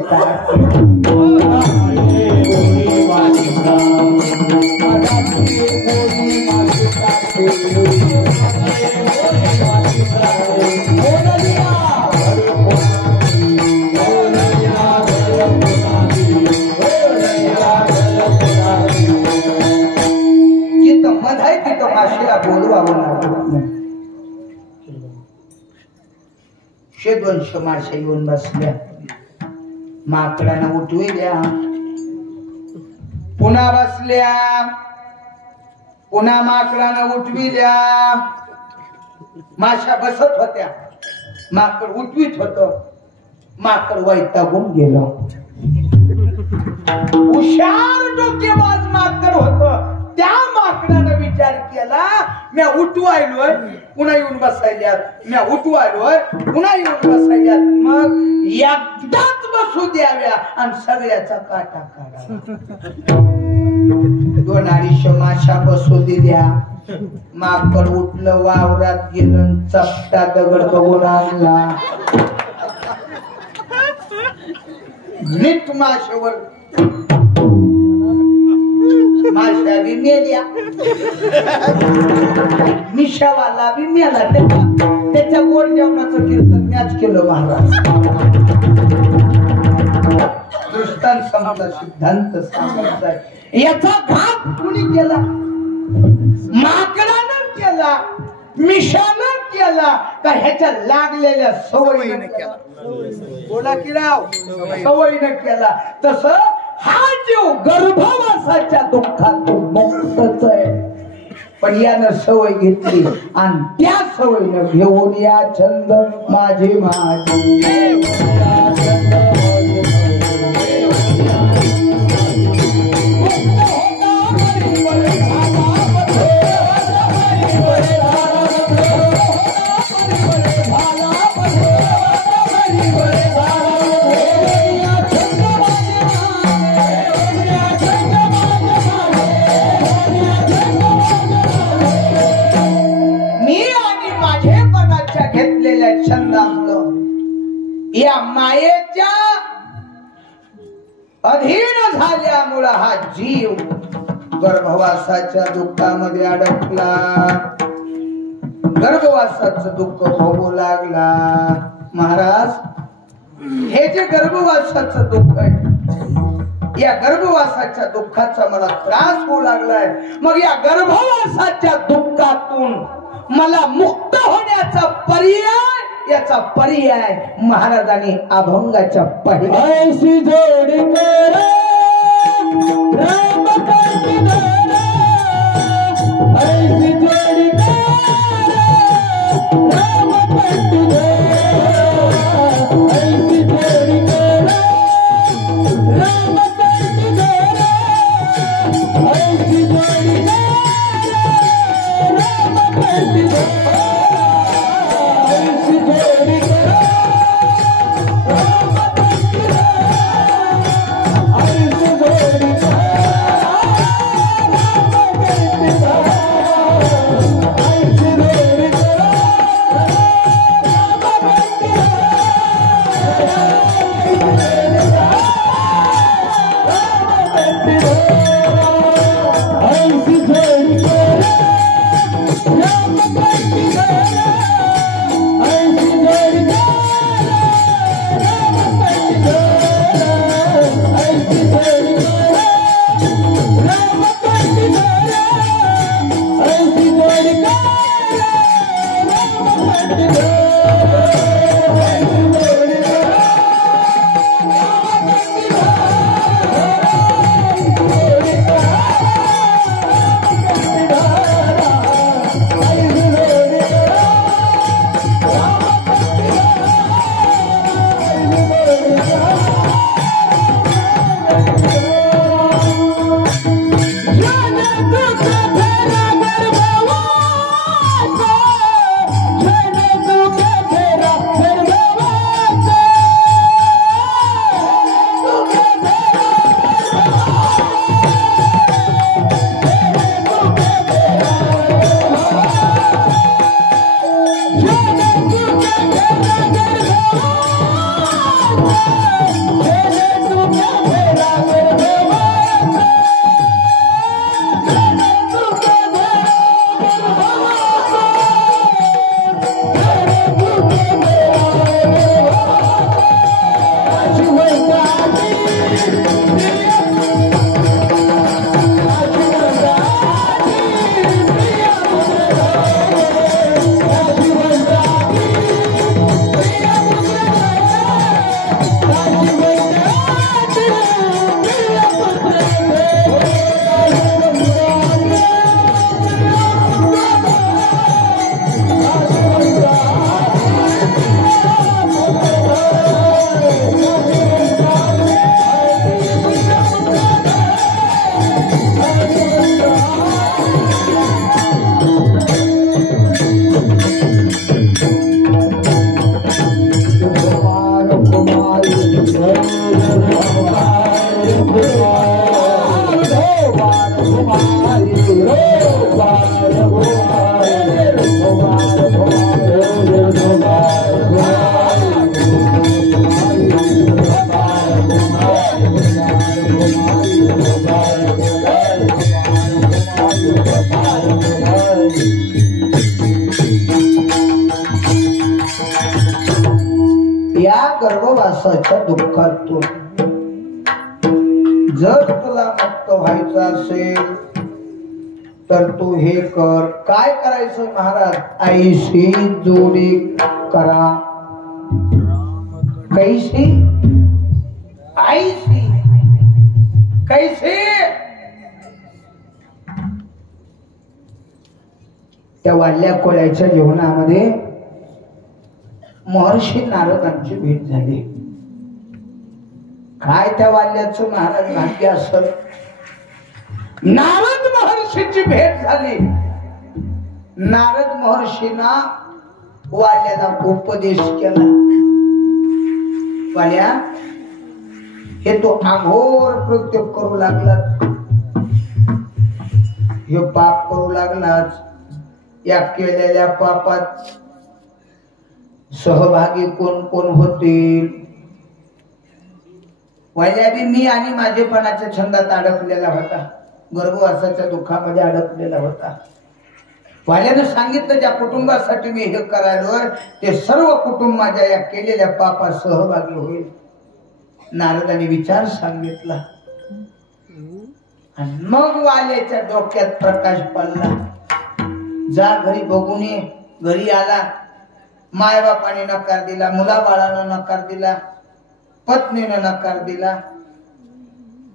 जिथं मध आहे तिथं माशीला बोलवावं लागत 100-200 माशा येऊन बसल्या माकडांना उठविल्या पुन्हा बसल्या पुन्हा माकडांना उठविल्या माशा बसत होत्या माकड उठवीत होत माकड वैतागून गेलं हुशार डोकेबाज माकड होत त्या माकडानं विचार केला म्या उठवायलोय पुन्हा येऊन बसायल्यात म्या उठवायलोय पुन्हा येऊन बसायल्यात मग एकदाच बसू द्याव्या आणि सगळ्याचा काटा काढा 2-250 माशा बसू दिल्या माकड उठलं वावरात गेलं चपटा दगड बघून आणला नीट माशावर माशा बी मेल्या मिशावाला बी मेला त्याच्या गोड जेवणाचं कीर्तन मॅच केलं महाराज दृष्टांत समजा सिद्धांत सांगायचा याचा घात कुणी केला माकडानं केला मिशानं केला का ह्याच्या लागलेल्या सवयीनं केला बोला की राव सवयीनं केला तसं हा जीव गर्भवासाच्या दुःखातून मुक्तच आहे पण यानं सवय घेतली आणि त्या सवयीनं घेऊन या छंद माझे माझे या मायेच्या अधीन झाल्यामुळे हा जीव गर्भवासाच्या दुःखामध्ये अडकला गर्भवासाचं दुःख भोगू लागला महाराज हे जे गर्भवासाचं दुःख आहे या गर्भवासाच्या दुःखाचा मला त्रास होऊ लागलाय मग या गर्भवासाच्या दुःखातून मला मुक्त होण्याचा पर्याय याचा पर्याय महाराजांनी अभंगाच्या पहिल्याशी जोडी कर राम ऐशी जोडी कर राम ऐशी जोडी कर राम ऐशी जोडी कर दुःखातून जर तुला मुक्त व्हायचं असेल तर तू हे कर. काय करायचं महाराज? आईशी जोडी करा. कैसी? आईशी. कैसे? त्या वाल्या कोळ्याच्या जीवनामध्ये महर्षी नारदांची भेट झाली. काय त्या वाल्याचं महाराज भाग्य असत. नारद महर्षीची भेट झाली. नारद महर्षींना वाल्याला उपदेश केला. वाल्या, हे तो आघोर कृत्य करू लागलात, हे पाप करू लागलाच. या केलेल्या पापात सहभागी कोण कोण होतील? वाल्याबी मी आणि माझेपणाच्या छंदात अडकलेला होता, गर्भवासाच्या दुःखामध्ये अडकलेला होता. वाल्यानं सांगितलं ज्या कुटुंबासाठी मी हे करायलो ते सर्व कुटुंब माझ्या या केलेल्या पापात सहभागी होईल. नारदाने विचार सांगितला आणि मग वाल्याच्या डोक्यात प्रकाश पडला. जा घरी बघून ये. घरी आला. मायबापाने नकार दिला, मुलाबाळानं नकार दिला, पत्नीनं नकार दिला.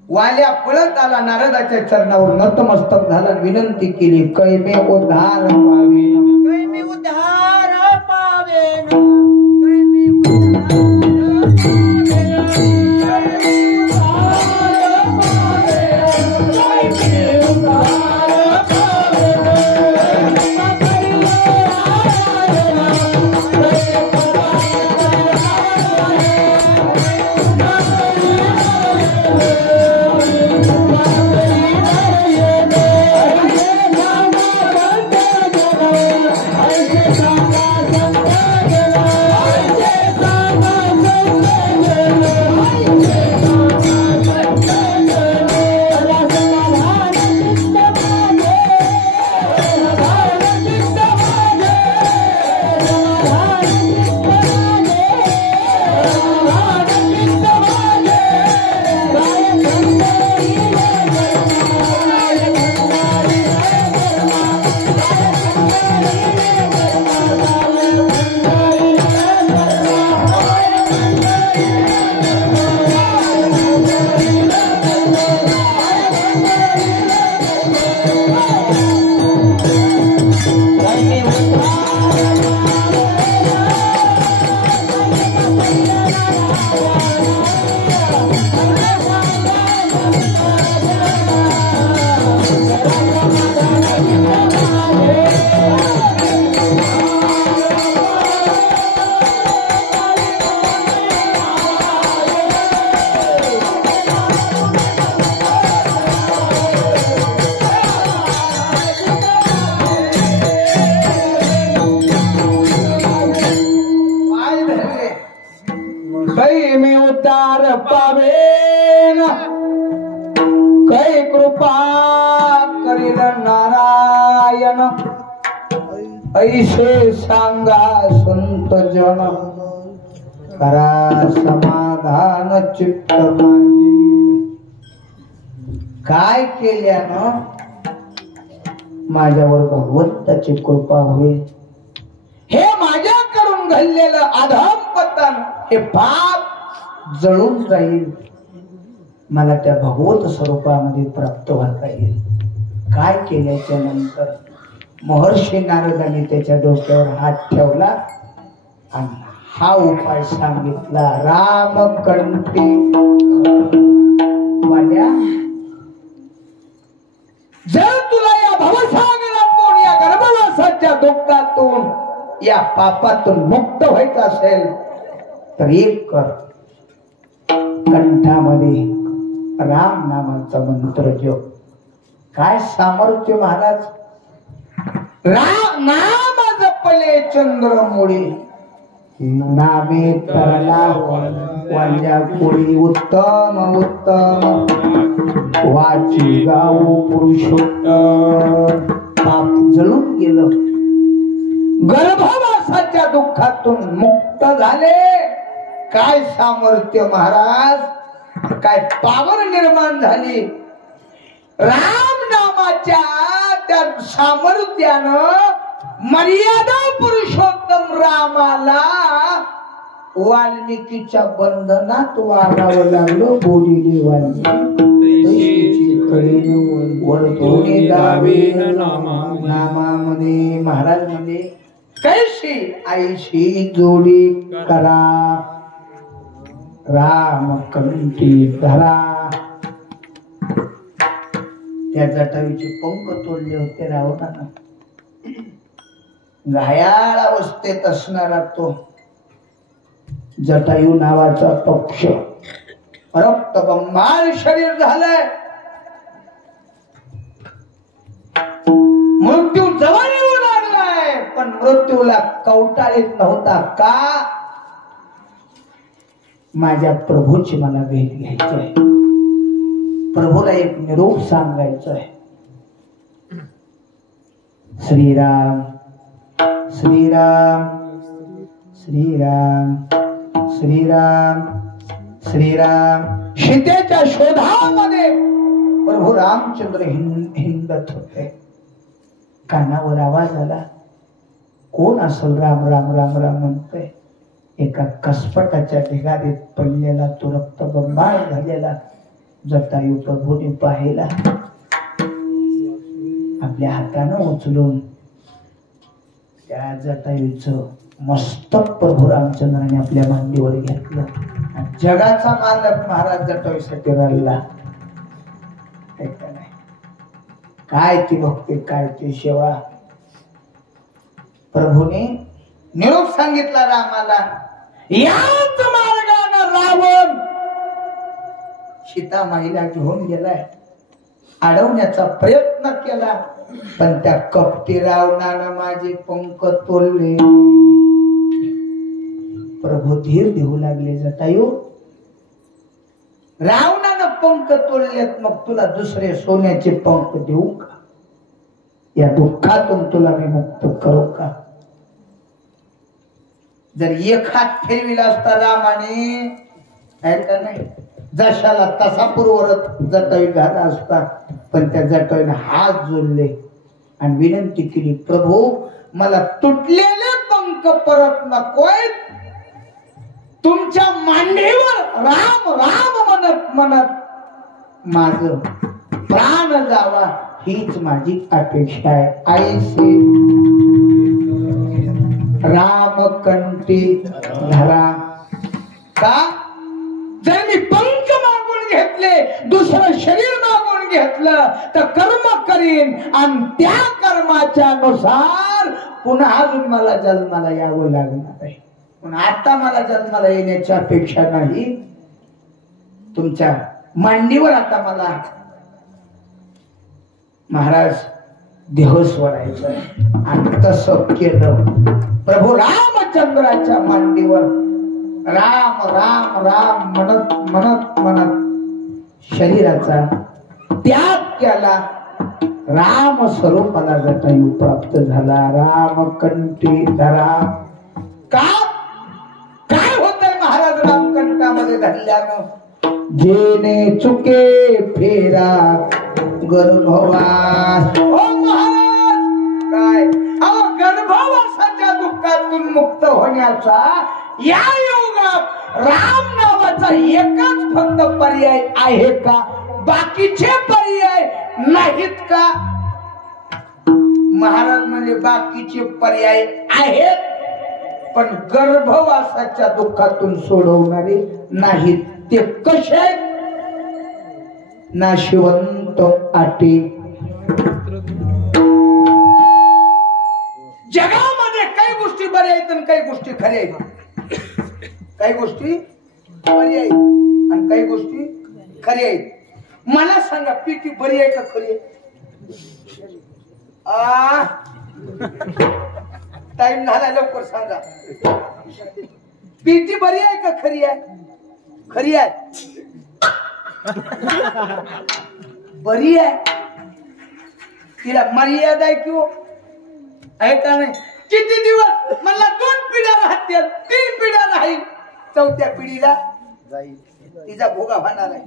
वाल्या पळत आला, नारदाच्या चरणावर नतमस्तक झाला, विनंती केली, कैमे उद्धार पावेन, कैमे उद्धार पावेन, कैमे उद्धार पावेन, कै कृपा करील नारायण, ऐसे सांगा संत जन, करा समाधान चित्त माझे. काय केल्यानं माझ्यावर भगवंताची कृपा होईल? हे माझ्याकडून घडलेलं अधमपतन, हे पाप जळून जाईल, मला त्या भगवत स्वरूपामध्ये प्राप्त होता येईल. काय केल्याच्या नंतर महर्षी नारदाने त्याच्या डोक्यावर हात ठेवला आणि हा उपाय सांगितला. रामकंठी वाल्या, जर तुला या भवसागरातून, या गर्भवासाच्या दुःखातून, या पापातून मुक्त व्हायचं असेल तर एक कर, कंठामध्ये राम नामाचा मंत्र जप. काय सामर्थ्य महाराज! राम नाम जपले चंद्रमोळी, नामे तरला वाल्या कोळी. उत्तम उत्तम वाची गाऊ पुरुषोत्तम. पाप जळून गेलं, गर्भवासाच्या दुःखातून मुक्त झाले. काय सामर्थ्य महाराज, काय पावर निर्माण झाली राम नामाच्या त्या सामर्थ्यानं. मर्यादा पुरुषोत्तम रामाला वाल्मिकीच्या बंधनात वागावं लागलं. बोलिले नामामध्ये महाराज म्हणजे कैशी आईशी जोडी करा, राम कंठी धरा. त्या जटायूचे पंख तोडले होते रावणानं. घायाळ अवस्थेत असणारा तो जटायू नावाचा पक्ष रक्तबंबाळ शरीर झालंय. मृत्यू जवळ येऊ लागलाय, पण मृत्यूला कवटाळीत नव्हता. का? माझ्या प्रभूची मला भेट घ्यायची आहे, प्रभूला एक निरोप सांगायचा आहे. श्रीराम श्रीराम श्रीराम श्रीराम श्रीराम. सीतेच्या शोधामध्ये प्रभू रामचंद्र हिंडत होते. कानावर आवाज आला, कोण असेल राम राम राम राम म्हणतोय. एका कसपटाच्या ढिगारीत पडलेला तो रक्तबंबाळ झालेला जटायू प्रभूने पाहिला. आपल्या हातानं उचलून त्या जटायूचं मस्तक प्रभू रामचंद्राने आपल्या मांडीवर घेतलं. जगाचा मालक महाराज जटायूसाठी रडला. काय ती भक्ती, काय ती सेवा. प्रभूने निरोप सांगितला रामाला. याच मार्गाने रावण सीता माईला घेऊन गेलाय. अडवण्याचा प्रयत्न केला, पण त्या कपटी रावणानं माझे पंख तोडले. प्रभू धीर देऊ लागले. जटायू, रावणानं पंख तोडलेत, मग तुला दुसरे सोन्याचे पंख देऊ का? या दुःखातून तुला मी मुक्त करू का? जर एक हात फिरविला असता रामाने, का नाही, जशाला तसा पूर्वरत जटायू झाला असता. पण त्या जटायूने हात जोडले आणि विनंती केली, प्रभू मला तुटलेले पंख परत नकोय. तुमच्या मांडीवर राम राम म्हणत म्हणत माझं प्राण जावा, हीच माझी अपेक्षा आहे. आईसे राम कंठी धरा. का? जर मी पंख मागून घेतले, दुसरं शरीर मागून घेतलं तर कर्म करीन आणि त्या कर्माच्या नुसार पुन्हा अजून मला जन्माला यावं लागणार आहे. पण आता मला जन्माला येण्याची अपेक्षा नाही. तुमच्या मांडीवर आता मला महाराज देह सोडायचं आहे. आणि तसं केलं. प्रभू रामचंद्राच्या मांडीवर राम राम राम म्हणत म्हणत म्हणत शरीराचा त्याग केला. राम स्वरूपाला जटायू प्राप्त झाला. राम कंठी धरा. का? काय होतंय महाराज रामकंठामध्ये धरल्यानं? जेने चुके फेरा गर्भवास. हो महाराज, काय गर्भवासाच्या दुःखातून मुक्त होण्याचा या युगात राम नावाचा एकच फक्त पर्याय आहे का? बाकीचे पर्याय नाहीत का? महाराज म्हणजे बाकीचे पर्याय आहेत, पण गर्भवासाच्या दुःखातून सोडवणारे नाहीत. ते कसे? नाशिवंत आटे. जगामध्ये काही गोष्टी बऱ्या आहेत आणि काही गोष्टी खऱ्या आहेत. काही गोष्टी बऱ्या आहेत आणि काही गोष्टी खऱ्या आहेत. मला सांगा, पीटी बरी आहे का खरी आहे? टाइम झाला, लवकर सांगा. पीटी बरी आहे का खरी आहे? खरी आहे. बरी आहे. तिला मर्यादा आहे किंवा आहे का नाही? किती दिवस? मला 2 पिढ्या राहतील, 3 पिढ्या राहील. चौथ्या पिढीला तिचा भोगा होणार आहे.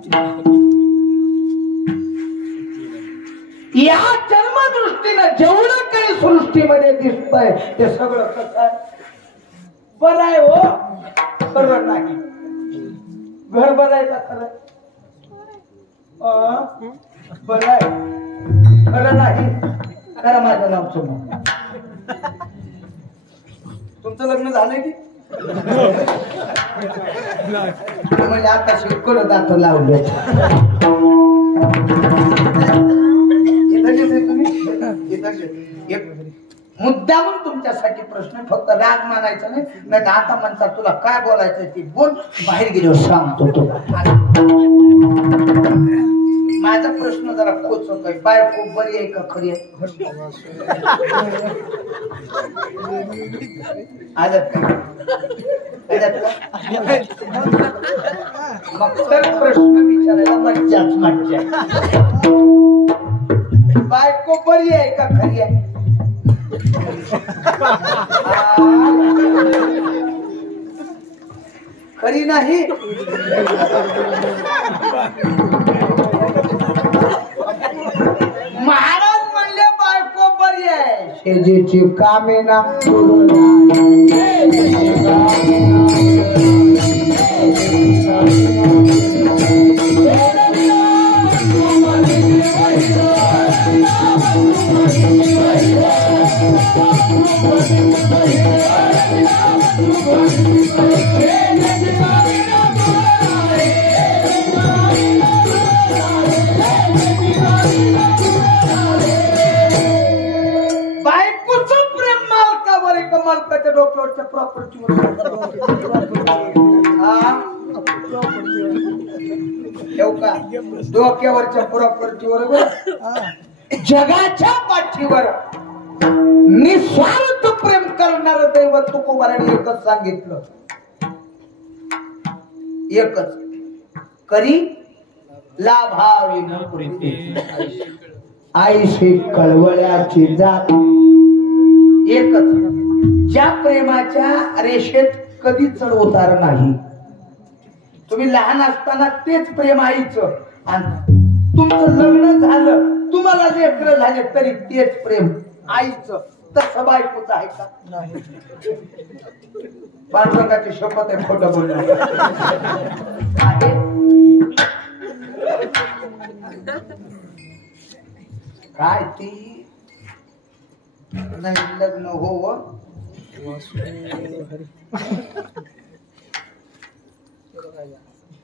या जन्मदृष्टीनं जेवढं काही सृष्टीमध्ये दिसतंय ते सगळं कसं आहे? बरं आहे हो, खरं नाही. घर बरं आहे का? खरं बरं आहे, खरं नाही. खरं माझं नाव समोर. तुमचं लग्न झालंय की म्हणजे आता शिकवलं दातो लावले. मुद्दामून तुमच्यासाठी प्रश्न, फक्त राग मानायचा नाही. नाही तर आता म्हणतात तुला काय बोलायचं ती बोल, बाहेर गेलो सांगतो तो. माझा प्रश्न जरा खोचक आहे. बायको बरी आहे का खरी आहे? आजत का मग तर प्रश्न विचारायला मज्जाच मज्जा. बायको बरी आहे का खरी आहे? खरी नाही. महाराज म्हणले बायको बरी आहे. शेजीची कामे ना मालकाच्या डोक्यावरच्या प्रॉपर्टीवर का डोक्यावरच्या प्रॉपर्टीवर जगाच्या पाठीवर निस्वार्थ प्रेम करणार दैवत तुकोबाराने एकच सांगितलं. एकच करी लाभावी न प्रीती आईशी कळवळ्याची जात. एकच ज्या प्रेमाच्या रेषेत कधी चढ उतार नाही. तुम्ही लहान असताना तेच प्रेम आईचं, आणि तुमचं लग्न झालं तुम्हाला लेकरं झाले तरी तेच प्रेम आईचं. तसं बायकोचं आहे का? नाही. पांडुरंगाची शपथ आहे, खोटं बोलणं आहे. काय ती नाही लग्न हो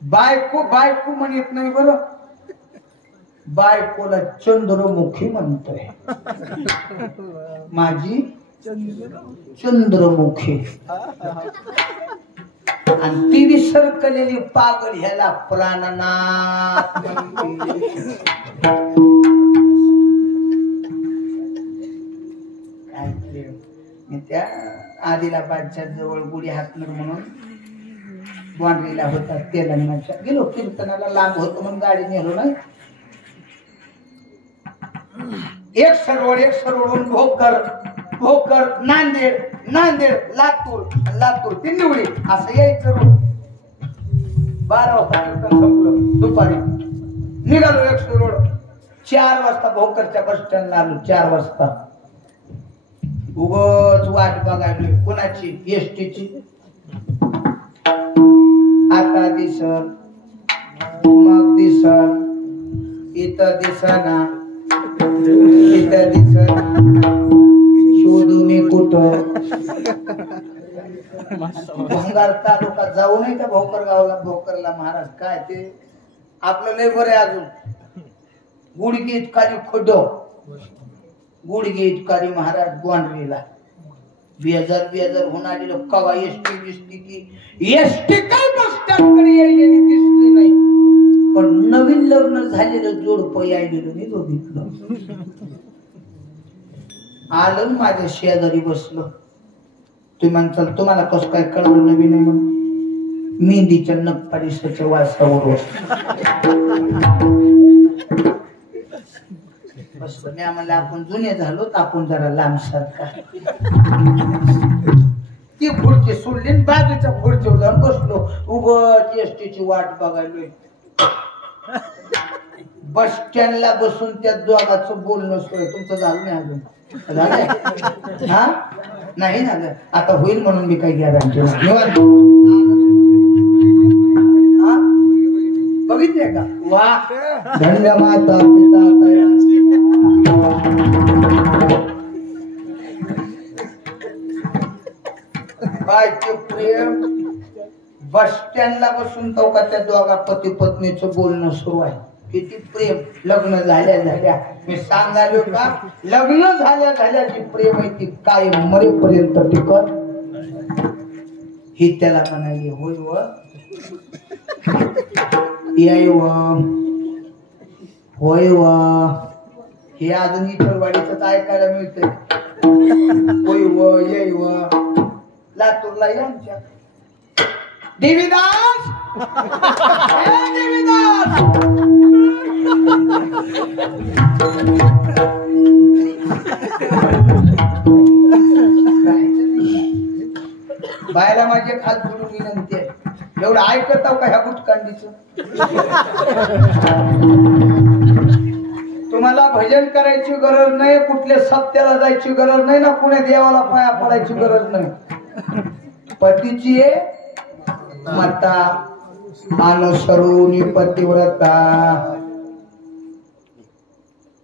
बायको बायको म्हणत नाही बरं. बायकोला चंद्रमुखी म्हणतोय. माझी चंद्रमुखी. आणि ती विसरकलेली पागल ह्याला प्राणनाथ. मी त्या आदिलाबादच्या जवळ गुढी हातनर म्हणून वांडरीला होता तेलंगणाच्या गेलो. कीर्तनाला लांब होतो म्हणून गाडी नेलो नाही. एक सरवडून भोकर भोकर नांदेड नांदेड लातूर लातूर ती निवडी असं यायचं रोड. 12 वाजता कीर्तन संपलं. दुपारी निघालो 100 रोड. 4 वाजता भोकरच्या बस स्टँडला आलो. 4 वाजता उगाच वाट बघायला. कोणाची? एसटीची. आता दिसन मग दिसन इथं दिसना इथं दिसना शोधू मी कुठं. भंगार तालुका जाऊ नये का भोकर गावला? भोकरला महाराज काय ते आपलं लय बरं आहे. अजून गुडघे इतकाली खोडो गुडघे इतकाली महाराज ग्वांडरीला 2000 होणारी कवा एसटी दिसली की एसटी काय बस स्टँडकडे यायलेली दिसली नाही. पण नवीन लग्न झालेलं जोडपं यायलेलं मी बघितलं. आलं माझ्या शेजारी बसलं. तुम्ही म्हणताल तुम्हाला कसं काय कळलं नवीन आहे म्हणून? मेहंदीच्या नखपालिशाच्या वासावर बसलो. मी आम्हाला आपण जुने झालो तर आपण जरा लांब सारखा. ती खुर्ची सोडली आणि बाजूच्या खुर्चीवर जाऊन बसलो. उगत एसटीची वाट बघायलोय. बस स्टँडला बसून त्या दोघांचं बोलणं सोय. तुमचं झालं नाही अजून? झालंय? हा नाही झालं. आता होईल म्हणून मी काही गॅरंटी निवांत. बघितले का? वा धन्य माता पिता तया. काय ते प्रेम. बस स्टँडला बसून तो का त्या दोघा पती पत्नीचं बोलणं सुरू आहे. किती प्रेम. लग्न झाल्या मी सांगालो का लग्न झाल्या जी प्रेम आहे ती काय मरेपर्यंत टिकत. ही त्याला म्हणाली होय व याय व होय व. हे अजून इटरवाडीच ऐकायला मिळतंय. होय व येय व. लातूरला या आमच्या देवीदास. देवीदास बायला माझे खात बोलून विनंती आहे. एवढं ऐकत का ह्या गुटकांडीचं? तुम्हाला भजन करायची गरज नाही, कुठल्या सत्याला जायची गरज नाही ना, कुण्या देवाला पाया पडायची गरज नाही. पतीची माता अनुसरून पतिव्रता.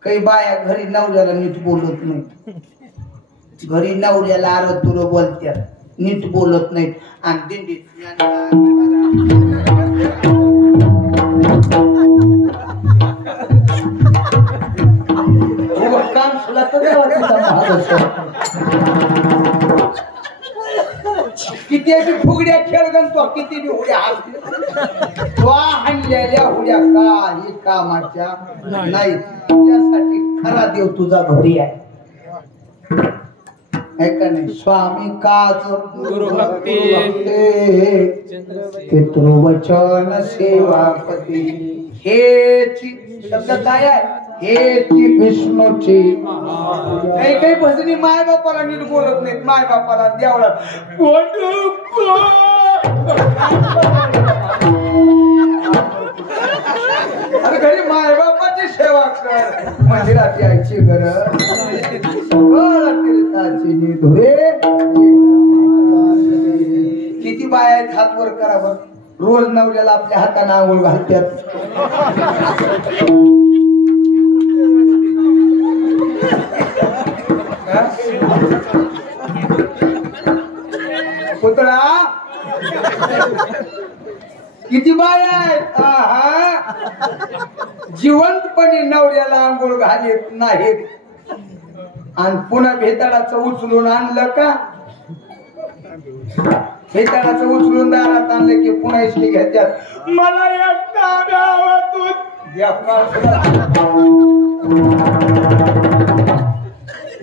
काही बाया घरी नवऱ्याला नीट बोलत नाही. घरी नवऱ्याला आरतुर बोलत्यात, नीट बोलत नाहीत. आणि दिंडीत काम सुद्धा किती फुगड्या खेळ गणतो, किती बी उड्या हाणलेल्या उड्या काही कामाच्या नाही. त्यासाठी खरा देव तुझा घरी आहे का नाही? स्वामी काच पितृवचन सेवापती. हेची शब्द काय आहे? हेची विष्णूची. काही भजनी माय बापाला नीट बोलत नाहीत. माय बापाला देवळा घरी माय बापाची सेवा कर. मंदिरात यायची गरज. किती बाया आहेत हात वर करा बर. रोज नवऱ्याला आपल्या हाताने आंघोळ घालतात. पुतळा किती बाया आहेत जिवंतपणे नवऱ्याला आंघोळ घालीत नाहीत. आणि पुन्हा भेताळाचं उचलून आणलं का? भेताळाचं उचलून दारात आणलं की पुन्हा इशली घेतात. मला एकटा द्यावा तू.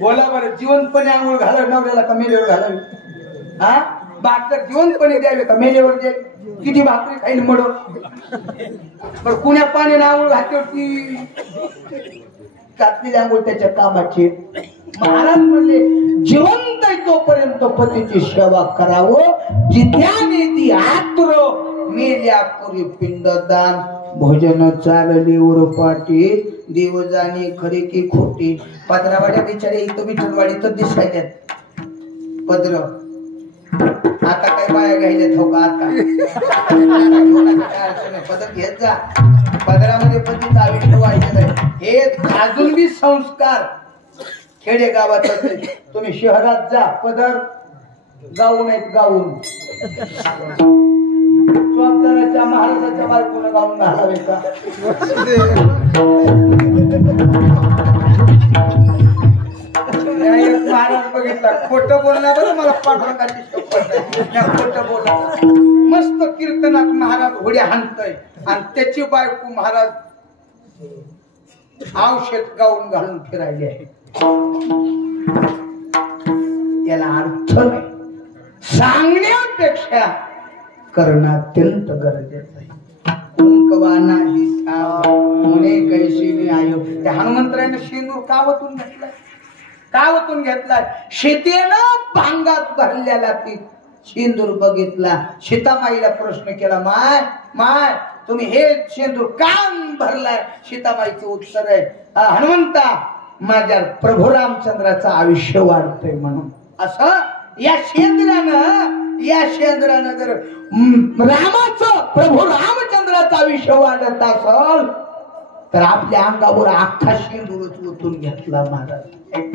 बोला बरं, जिवंतपणे आंघोळ घालावी नवऱ्याला का मेल्यावर घालावी? हा भाकर जिवंतपणे द्यावी का मेल्यावर द्यावी? किती भाकरी खाईल मड. पण कुण्या पाण्याने आंघोळ घातली घातलेली आंघोळ त्याच्या कामाची. महाराज म्हणले जिवंत तोपर्यंत पतीची सेवा करावं. जित्याने ती आतुर मेल्या करी पिंडदान. भोजन चालली उरपाटी देव जाणे खरी की खोटी. पदरावाड्या बिचारे इथं विठ्ठलवाडीत दिसायच्यात पदर. आता काय बाया घ्यायला हो का? आता पदर घेत जा. पदरामध्ये पतीचं आयुष्य वाढलेलं आहे. हे अजून बी संस्कार खेडे गावात. तुम्ही शहरात जा पदर गाऊन आहेत गाऊन. स्वाबदाराच्या महाराजाच्या बायकोनं गाऊन घालावे का? महाराज बघितला खोटं बोलणार बरं. मला पाठवण्याची खोटं बोलणार. मस्त कीर्तनात महाराज घोड्या हाणतय आणि त्याची बायको महाराज औषध गाऊन घालून फिरायली आहे. याला अर्थ नाही. सांगण्यापेक्षा करणं अत्यंत गरजेचं आहे. त्या हनुमंतरायनं शेंदूर कावतून घेतलाय. कावतून घेतलाय. शेतीनं भांगात भरलेला ती शेंदूर बघितला. सीतामाईला प्रश्न केला, माय माय तुम्ही हे शेंदूर का भरलाय? सीतामाईचं उत्तर आहे, हनुमंता माझ्या प्रभू रामचंद्राचं आयुष्य वाढतंय म्हणून. असं या शेंद्रानं जर रामाचं प्रभू रामचंद्राचं आयुष्य वाढत असल तर आपल्या अंगावर अख्खा शेंदूरच ओतून घेतला महाराज.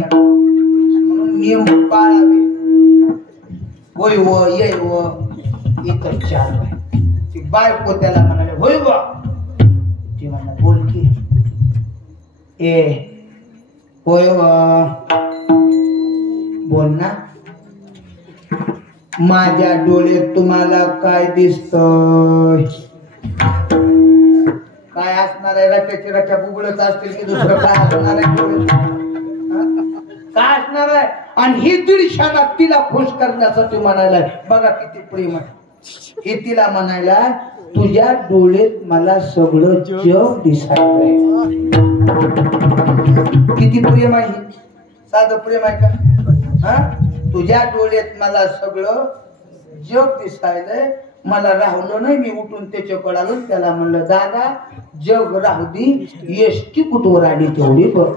म्हणून नियम पाळावे. होय व ये व इतर चार बाय. ती बायको त्याला म्हणाले होय व. ती म्हणा बोल की. ए होय व बोल ना. माझ्या डोळ्यात तुम्हाला काय दिसतंय? काय असणार आहे? रट्याची रट्या बुबळच असतील की दुसरं काय असणार आहे? काय असणार आहे? आणि ही दीडशाना तिला खुश करण्यासाठी म्हणायला बघा किती प्रेम आहे. हे तिला म्हणायला तुझ्या डोळ्यात मला सगळं जग दिसायलंय. किती प्रेम आहे? साधं प्रेम आहे का? हा, तुझ्या डोळ्यात मला सगळं जग दिसायलंय. मला राहुलं नाही. मी उठून त्याच्याकडे आलो. त्याला म्हणलं दादा जग राहू दे, एसटी कुठवर आली तेवढी बघ.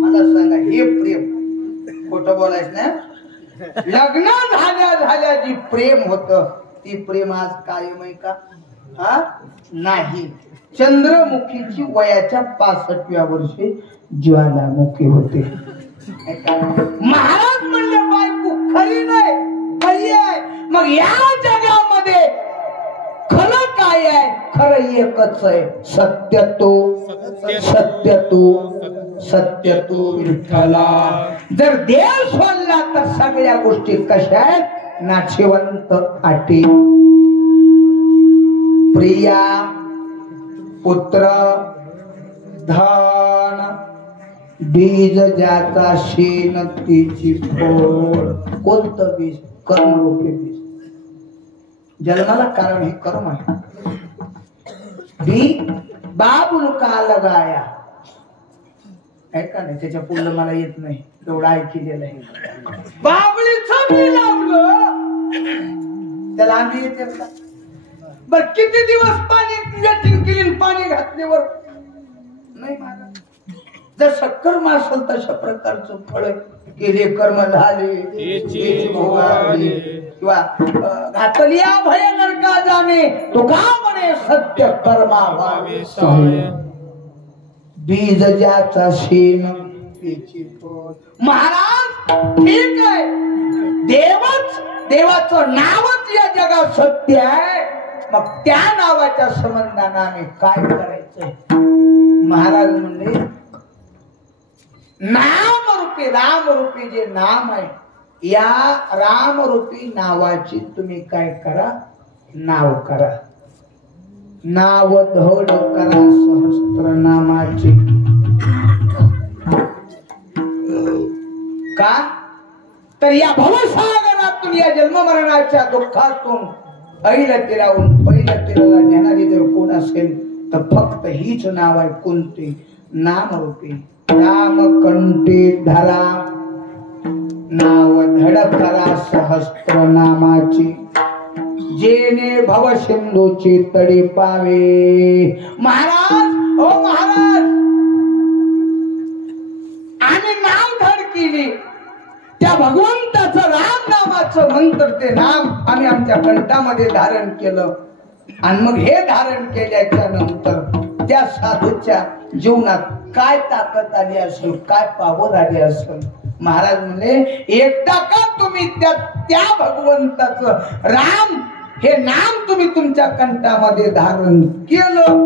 मला सांगा हे प्रेम खोटं बोलायचं ना? लग्न झाल्या जी प्रेम होत ती प्रेम आज कायम आहे का? हा नाही. चंद्रमुखीची वयाच्या 65व्या वर्षी ज्वालामुखी होते. महाराज म्हणले बायको खरी नाही खरी आहे. मग या जगामध्ये खरं काय आहे? खरं एकच आहे, सत्य तो सत्य तो सत्य तो विठ्ठला. जर देव सोडला तर सगळ्या गोष्टी कशा आहेत? नाशिवंत आटी. प्रिया पुत्र धन बीज ज्याचा शेण तिची फोड. कोणतं बीज? कर्मरूपी बीज. जन्माला कारण हे कर्म आहे. बी बाबुल का लगाया आहे का नाही? त्याच्या पुढलं मला येत नाही, तेवढं ऐकलेलं आहे. बाबळीचं बी लावलं त्याला आम्ही येते का? बर किती दिवस पाणी वेटिंग केली, पाणी घातल्यावर नाही मला. जसं कर्म असेल तशा प्रकारचं फळ केले कर्म झाले किंवा घातलिया भयंकर का जाणे तो का म्हणे सत्य कर्मा व्हावे सहाय्य. बीज ज्याचा शेण त्याची फळ. महाराज ठीक आहे, देवाचं नावच या जगात सत्य आहे. मग त्या नावाच्या संबंधाने आम्ही काय करायचंय? महाराज म्हणले नामरूपी रामरूपी जे नाम आहे या रामरूपी नावाची तुम्ही काय करा? नाव करा. नाव धड करा सहस्त्र नामाची. का तर या भवसागरातून या जन्म मरणाच्या दुःखातून पहिलं तिराला नेणारी जर कोण असेल तर फक्त हीच नाव आहे. कोणते? नामरूपी. राम कंठी धरा नाव धड करा सहस्त्र नामाची. जेने भव सिंधूची तडी पावे. महाराज ओ महाराज आम्ही नाव धड केली त्या भगवंताचं राम नामाचं मंत्र ते नाम आम्ही आमच्या कंठामध्ये धारण केलं. आणि मग हे धारण केल्याच्या नंतर त्या साधूच्या जीवनात काय ताकद आली असेल, काय पावर आली असेल. महाराज म्हणले एकदा का तुम्ही त्या भगवंताचं राम हे नाम तुम्ही तुमच्या कंठामध्ये धारण केलं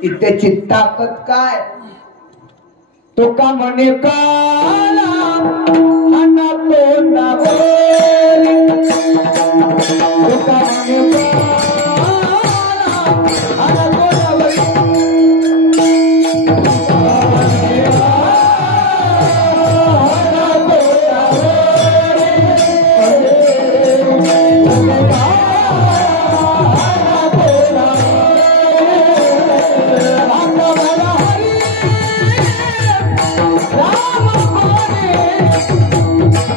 की त्याची ताकद काय? तो का म्हणे काला हना तोंडा बोली. तो का म्हणे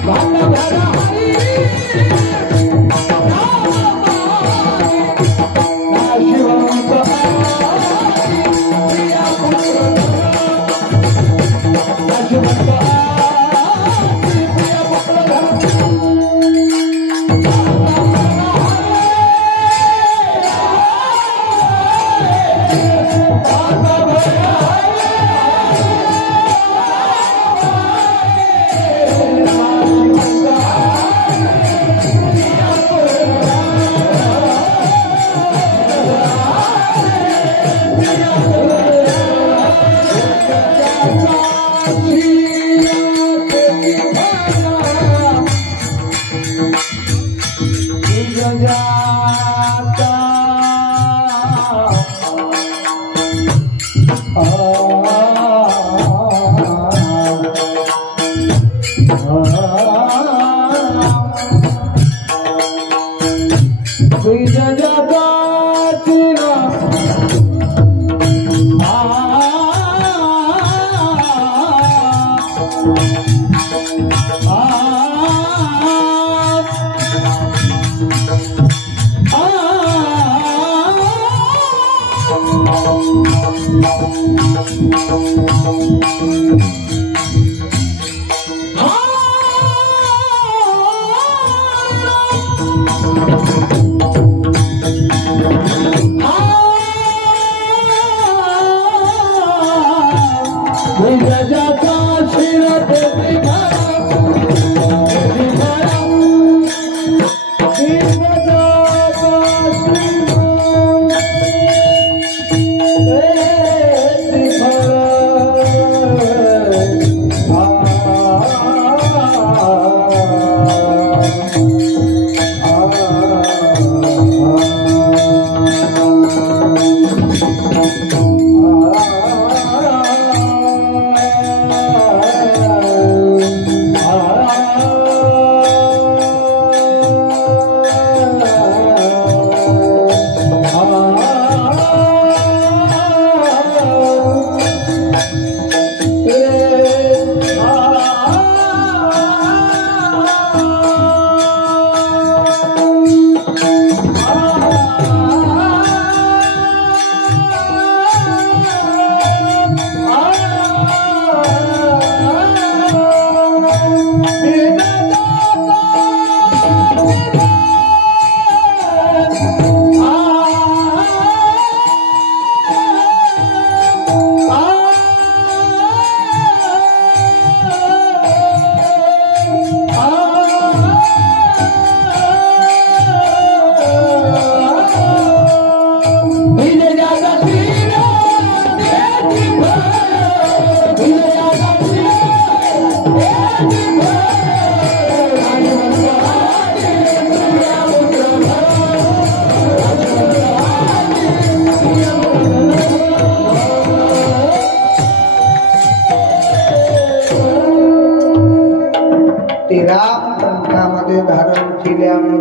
Bye. तेरा पंथामध्ये धारण केल्या